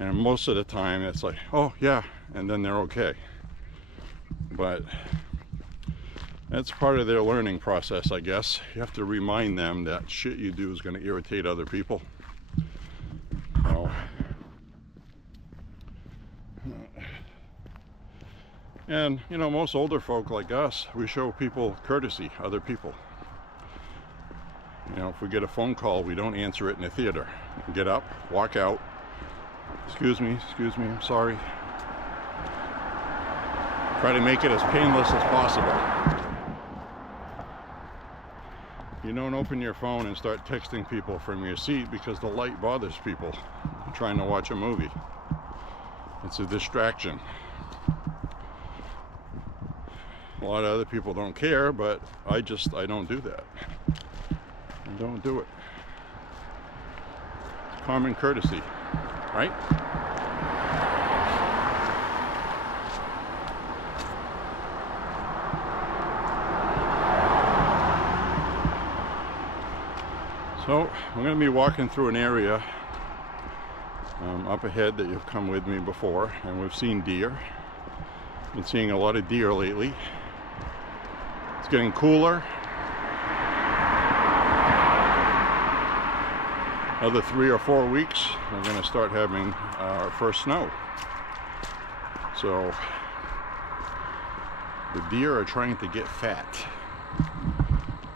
And most of the time it's like, oh yeah, and then they're okay. But that's part of their learning process, I guess. You have to remind them that shit you do is going to irritate other people. So, and you know, most older folk like us, we show people courtesy, other people. You know, if we get a phone call, we don't answer it in the theater. Get up, walk out. Excuse me, I'm sorry. Try to make it as painless as possible. You don't open your phone and start texting people from your seat because the light bothers people trying to watch a movie. It's a distraction. A lot of other people don't care, but I don't do that. I don't do it. It's common courtesy, right? So I'm going to be walking through an area up ahead that you've come with me before, and we've seen deer. Been seeing a lot of deer lately. It's getting cooler. Another 3 or 4 weeks, we're going to start having our first snow. So the deer are trying to get fat.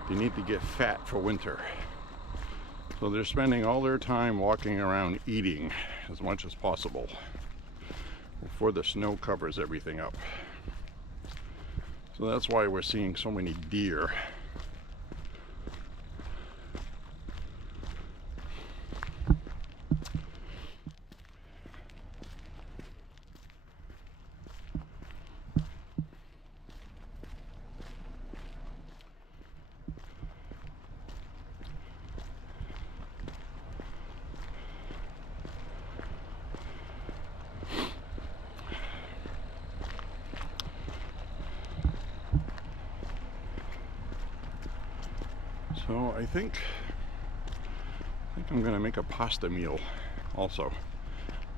They need to get fat for winter. So they're spending all their time walking around eating as much as possible before the snow covers everything up. So that's why we're seeing so many deer. So I think I'm gonna make a pasta meal also.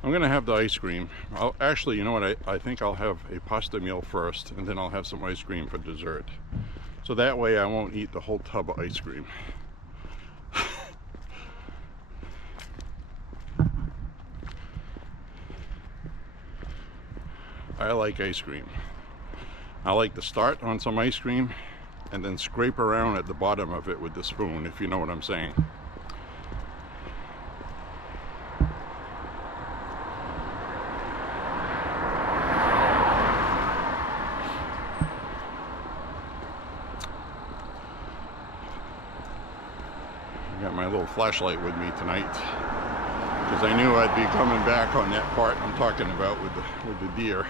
I'm gonna have the ice cream. Actually, you know what, I think I'll have a pasta meal first, and then I'll have some ice cream for dessert. So that way I won't eat the whole tub of ice cream. I like ice cream. I like to start on some ice cream and then scrape around at the bottom of it with the spoon, if you know what I'm saying. I got my little flashlight with me tonight because I knew I'd be coming back on that part I'm talking about with the deer.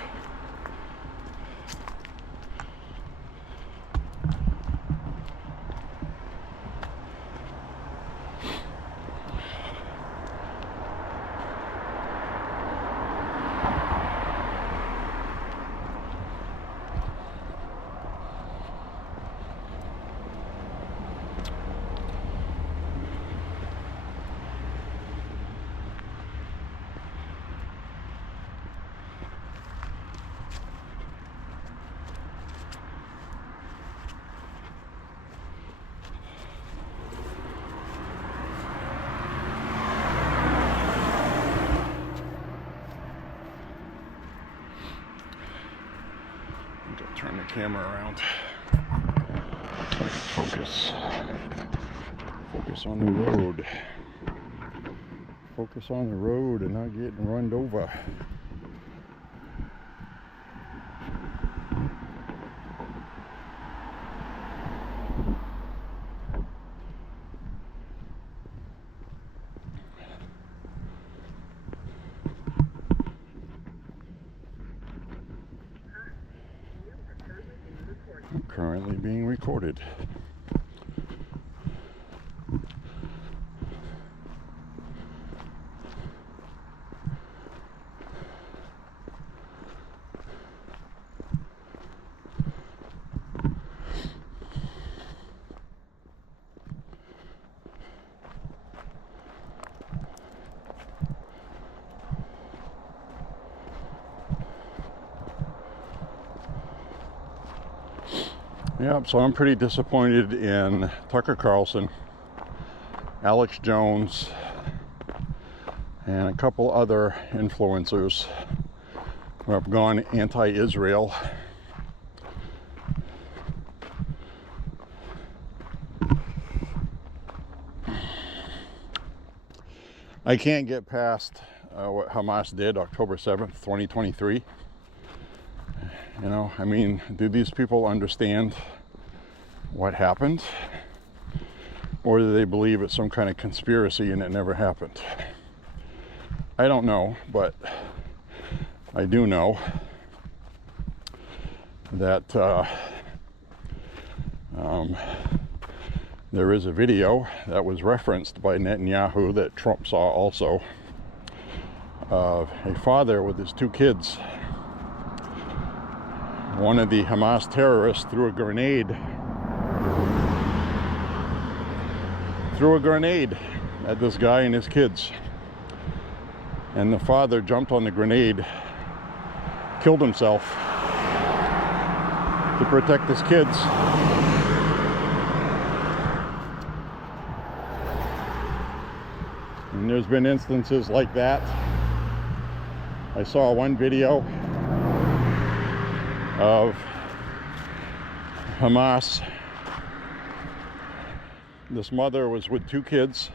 Turn the camera around. Focus. Focus on the road. Focus on the road and not getting run over. currently being recorded. Yep, so I'm pretty disappointed in Tucker Carlson, Alex Jones, and a couple other influencers who have gone anti-Israel. I can't get past what Hamas did October 7th, 2023. You know, I mean, do these people understand what happened? Or do they believe it's some kind of conspiracy and it never happened? I don't know, but I do know that there is a video that was referenced by Netanyahu that Trump saw also, of a father with his two kids. One of the Hamas terrorists threw a grenade at this guy and his kids. And the father jumped on the grenade, killed himself to protect his kids. And there's been instances like that. I saw one video of Hamas. This mother was with two kids.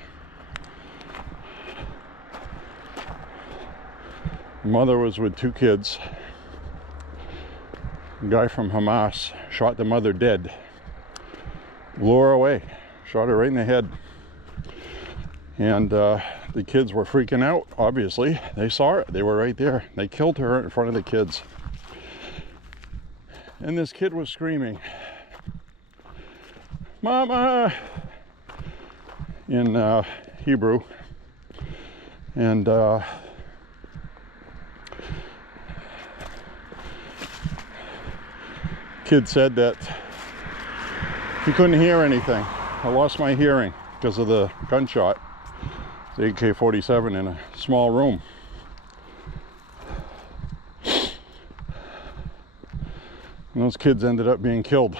The mother was with two kids. The guy from Hamas shot the mother dead. Blew her away. Shot her right in the head. And the kids were freaking out, obviously. They saw it. They were right there. They killed her in front of the kids. And this kid was screaming, "Mama!" in Hebrew. And kid said that he couldn't hear anything. I lost my hearing because of the gunshot. The AK-47 in a small room. And those kids ended up being killed.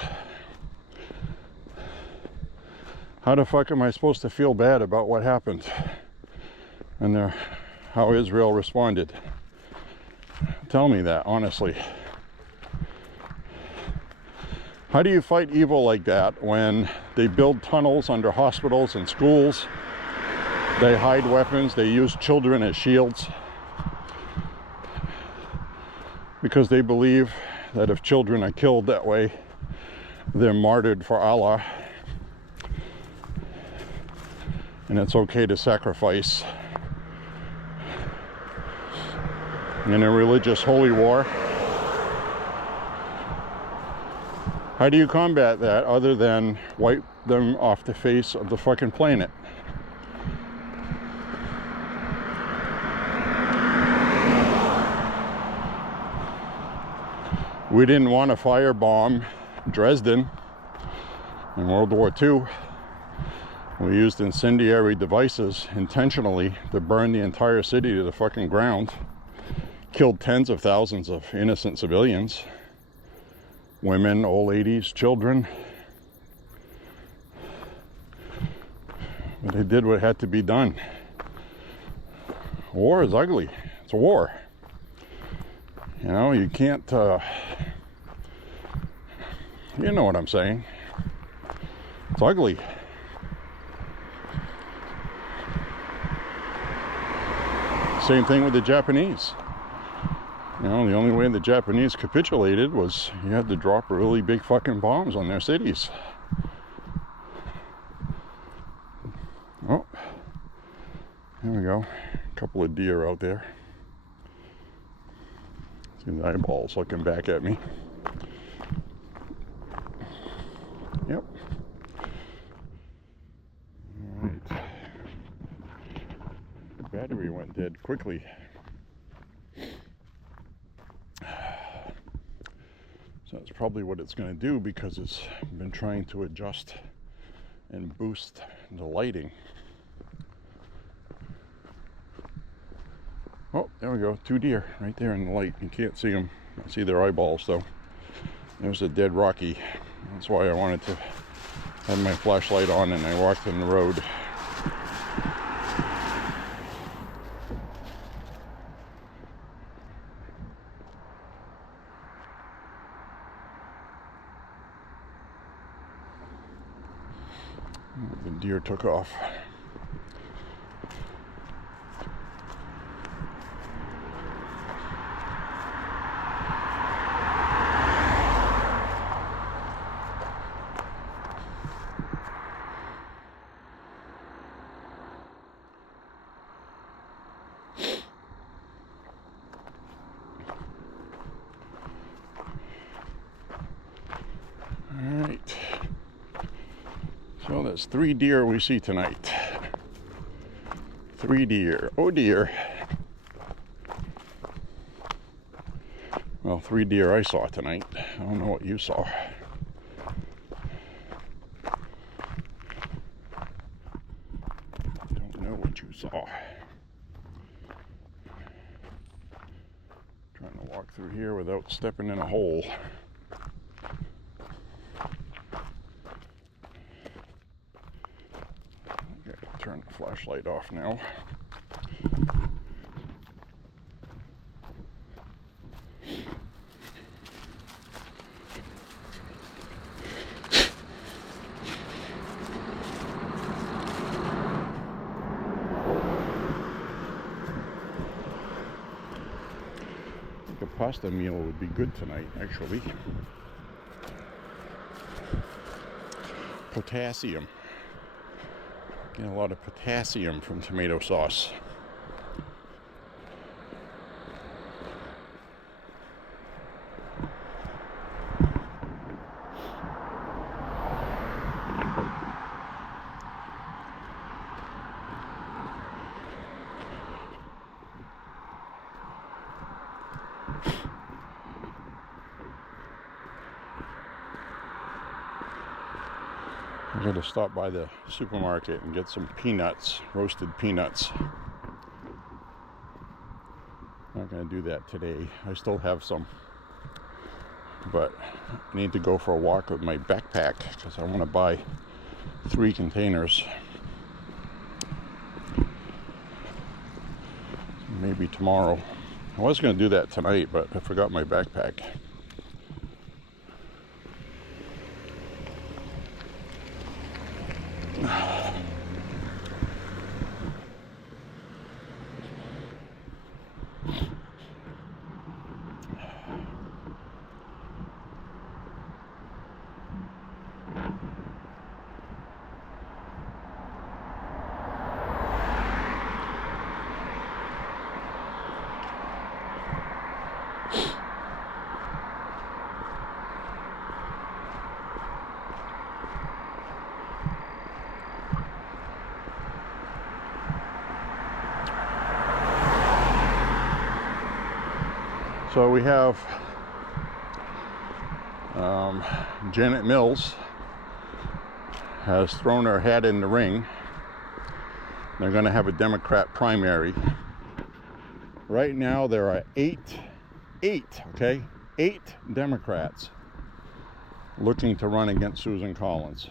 How the fuck am I supposed to feel bad about what happened and how Israel responded? Tell me that, honestly. How do you fight evil like that when they build tunnels under hospitals and schools? They hide weapons, they use children as shields because they believe that if children are killed that way, they're martyred for Allah, and it's okay to sacrifice in a religious holy war. How do you combat that other than wipe them off the face of the fucking planet? We didn't want to firebomb Dresden in World War II. We used incendiary devices intentionally to burn the entire city to the fucking ground. Killed tens of thousands of innocent civilians. Women, old ladies, children. But they did what had to be done. War is ugly. It's a war. You know, you can't, you know what I'm saying. It's ugly. Same thing with the Japanese. You know, the only way the Japanese capitulated was you had to drop really big fucking bombs on their cities. Oh, there we go. A couple of deer out there. See the eyeballs looking back at me. battery went dead quickly. So that's probably what it's going to do, because it's been trying to adjust and boost the lighting. Oh, there we go. 2 deer right there in the light. You can't see them. I see their eyeballs though. There's a dead Rocky. That's why I wanted to have my flashlight on, and I walked in the road. The deer took off. All right. So that's 3 deer we see tonight. 3 deer. Oh dear. Well, 3 deer I saw tonight. I don't know what you saw. Don't know what you saw. Trying to walk through here without stepping in a hole. Turn the flashlight off now. I think a pasta meal would be good tonight, actually. Potassium. Get a lot of potassium from tomato sauce. I'm going to stop by the supermarket and get some peanuts, roasted peanuts. Not going to do that today. I still have some, but I need to go for a walk with my backpack because I want to buy 3 containers. Maybe tomorrow. I was going to do that tonight, but I forgot my backpack. So we have Janet Mills has thrown her hat in the ring. They're going to have a Democrat primary. Right now there are eight Democrats looking to run against Susan Collins.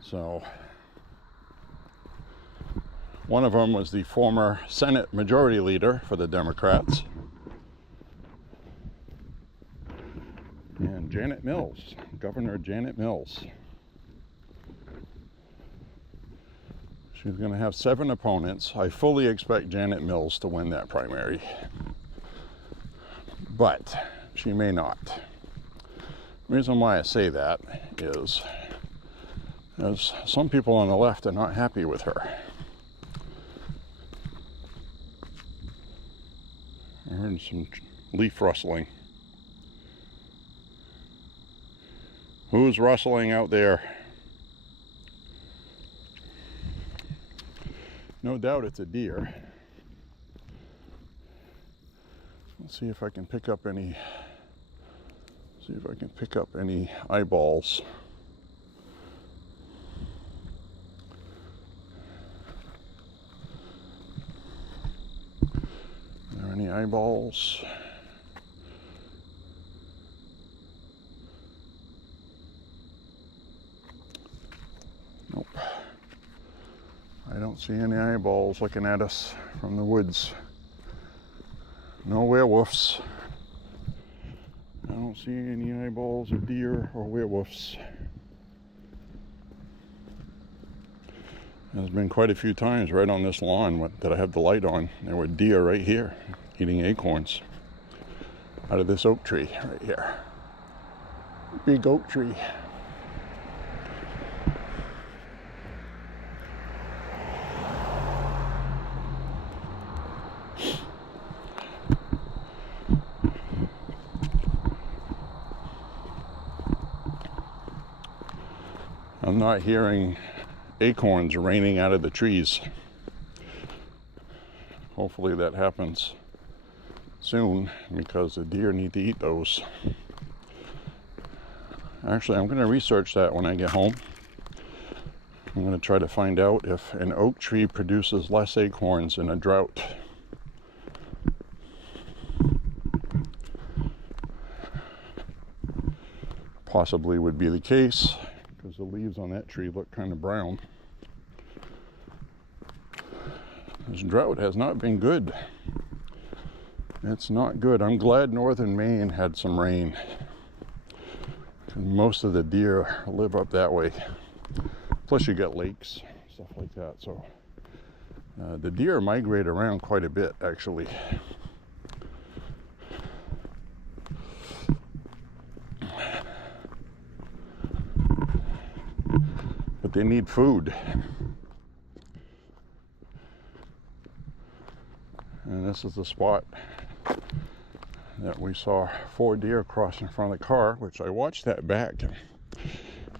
So one of them was the former Senate Majority Leader for the Democrats. And Janet Mills, Governor Janet Mills. She's going to have 7 opponents. I fully expect Janet Mills to win that primary. But she may not. The reason why I say that is some people on the left are not happy with her. I heard some leaf rustling. Who's rustling out there? No doubt it's a deer. Let's see if I can pick up any. See if I can pick up any eyeballs. Are there any eyeballs? Nope. I don't see any eyeballs looking at us from the woods. No werewolves. I don't see any eyeballs of deer or werewolves. There's been quite a few times right on this lawn that I have the light on. There were deer right here eating acorns out of this oak tree right here. Big oak tree. I'm not hearing acorns raining out of the trees. Hopefully that happens soon because the deer need to eat those. Actually, I'm going to research that when I get home. I'm going to try to find out if an oak tree produces less acorns in a drought. Possibly would be the case because the leaves on that tree look kind of brown. This drought has not been good. It's not good. I'm glad northern Maine had some rain. Most of the deer live up that way. Plus you got lakes, stuff like that. So the deer migrate around quite a bit, actually. But they need food. And this is the spot that we saw 4 deer cross in front of the car, which I watched that back and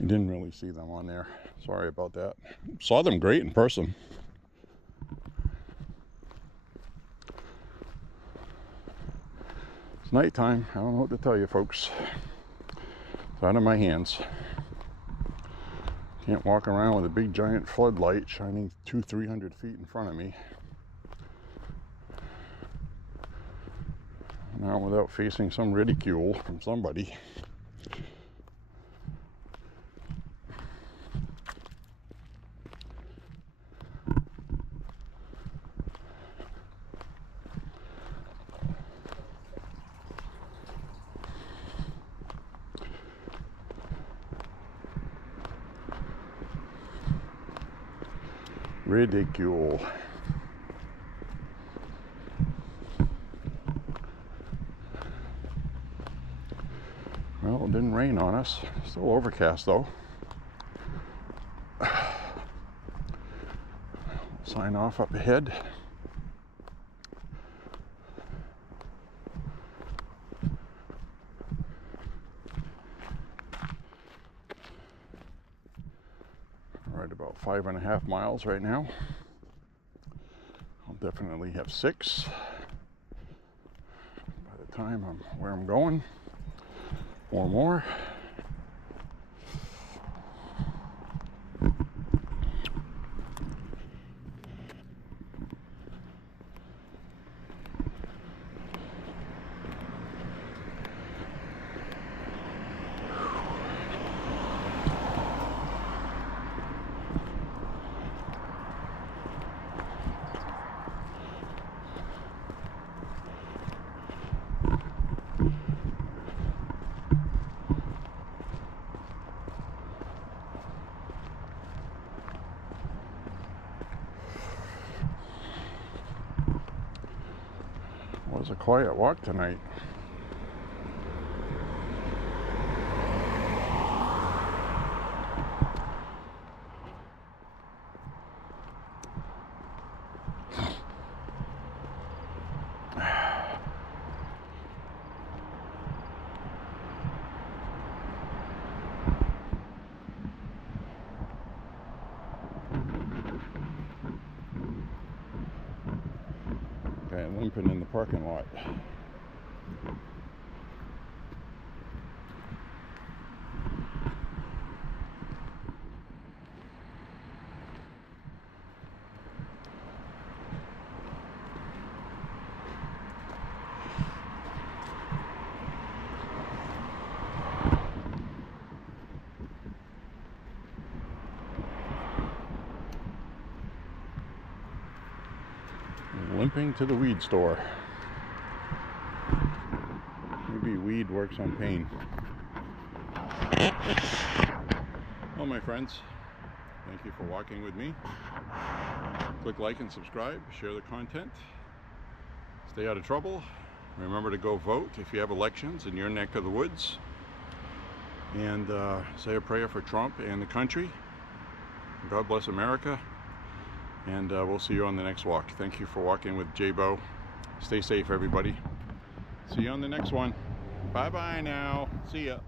didn't really see them on there. Sorry about that. Saw them great in person. It's nighttime. I don't know what to tell you, folks. It's out of my hands. Can't walk around with a big giant floodlight shining 200-300 feet in front of me. Now without facing some ridicule from somebody. Ridicule. Well, it didn't rain on us. Still overcast though. Sign off up ahead. Right about 5.5 miles right now. I'll definitely have 6 by the time I'm where I'm going. Or more. It was a quiet walk tonight. limping in the parking lot. Limping to the weed store. Maybe weed works on pain. Well, my friends, thank you for walking with me. Click like and subscribe, share the content, stay out of trouble. Remember to go vote if you have elections in your neck of the woods, and say a prayer for Trump and the country. God bless America. And we'll see you on the next walk. Thank you for walking with J.Beau. Stay safe, everybody. See you on the next one. Bye-bye now. See ya.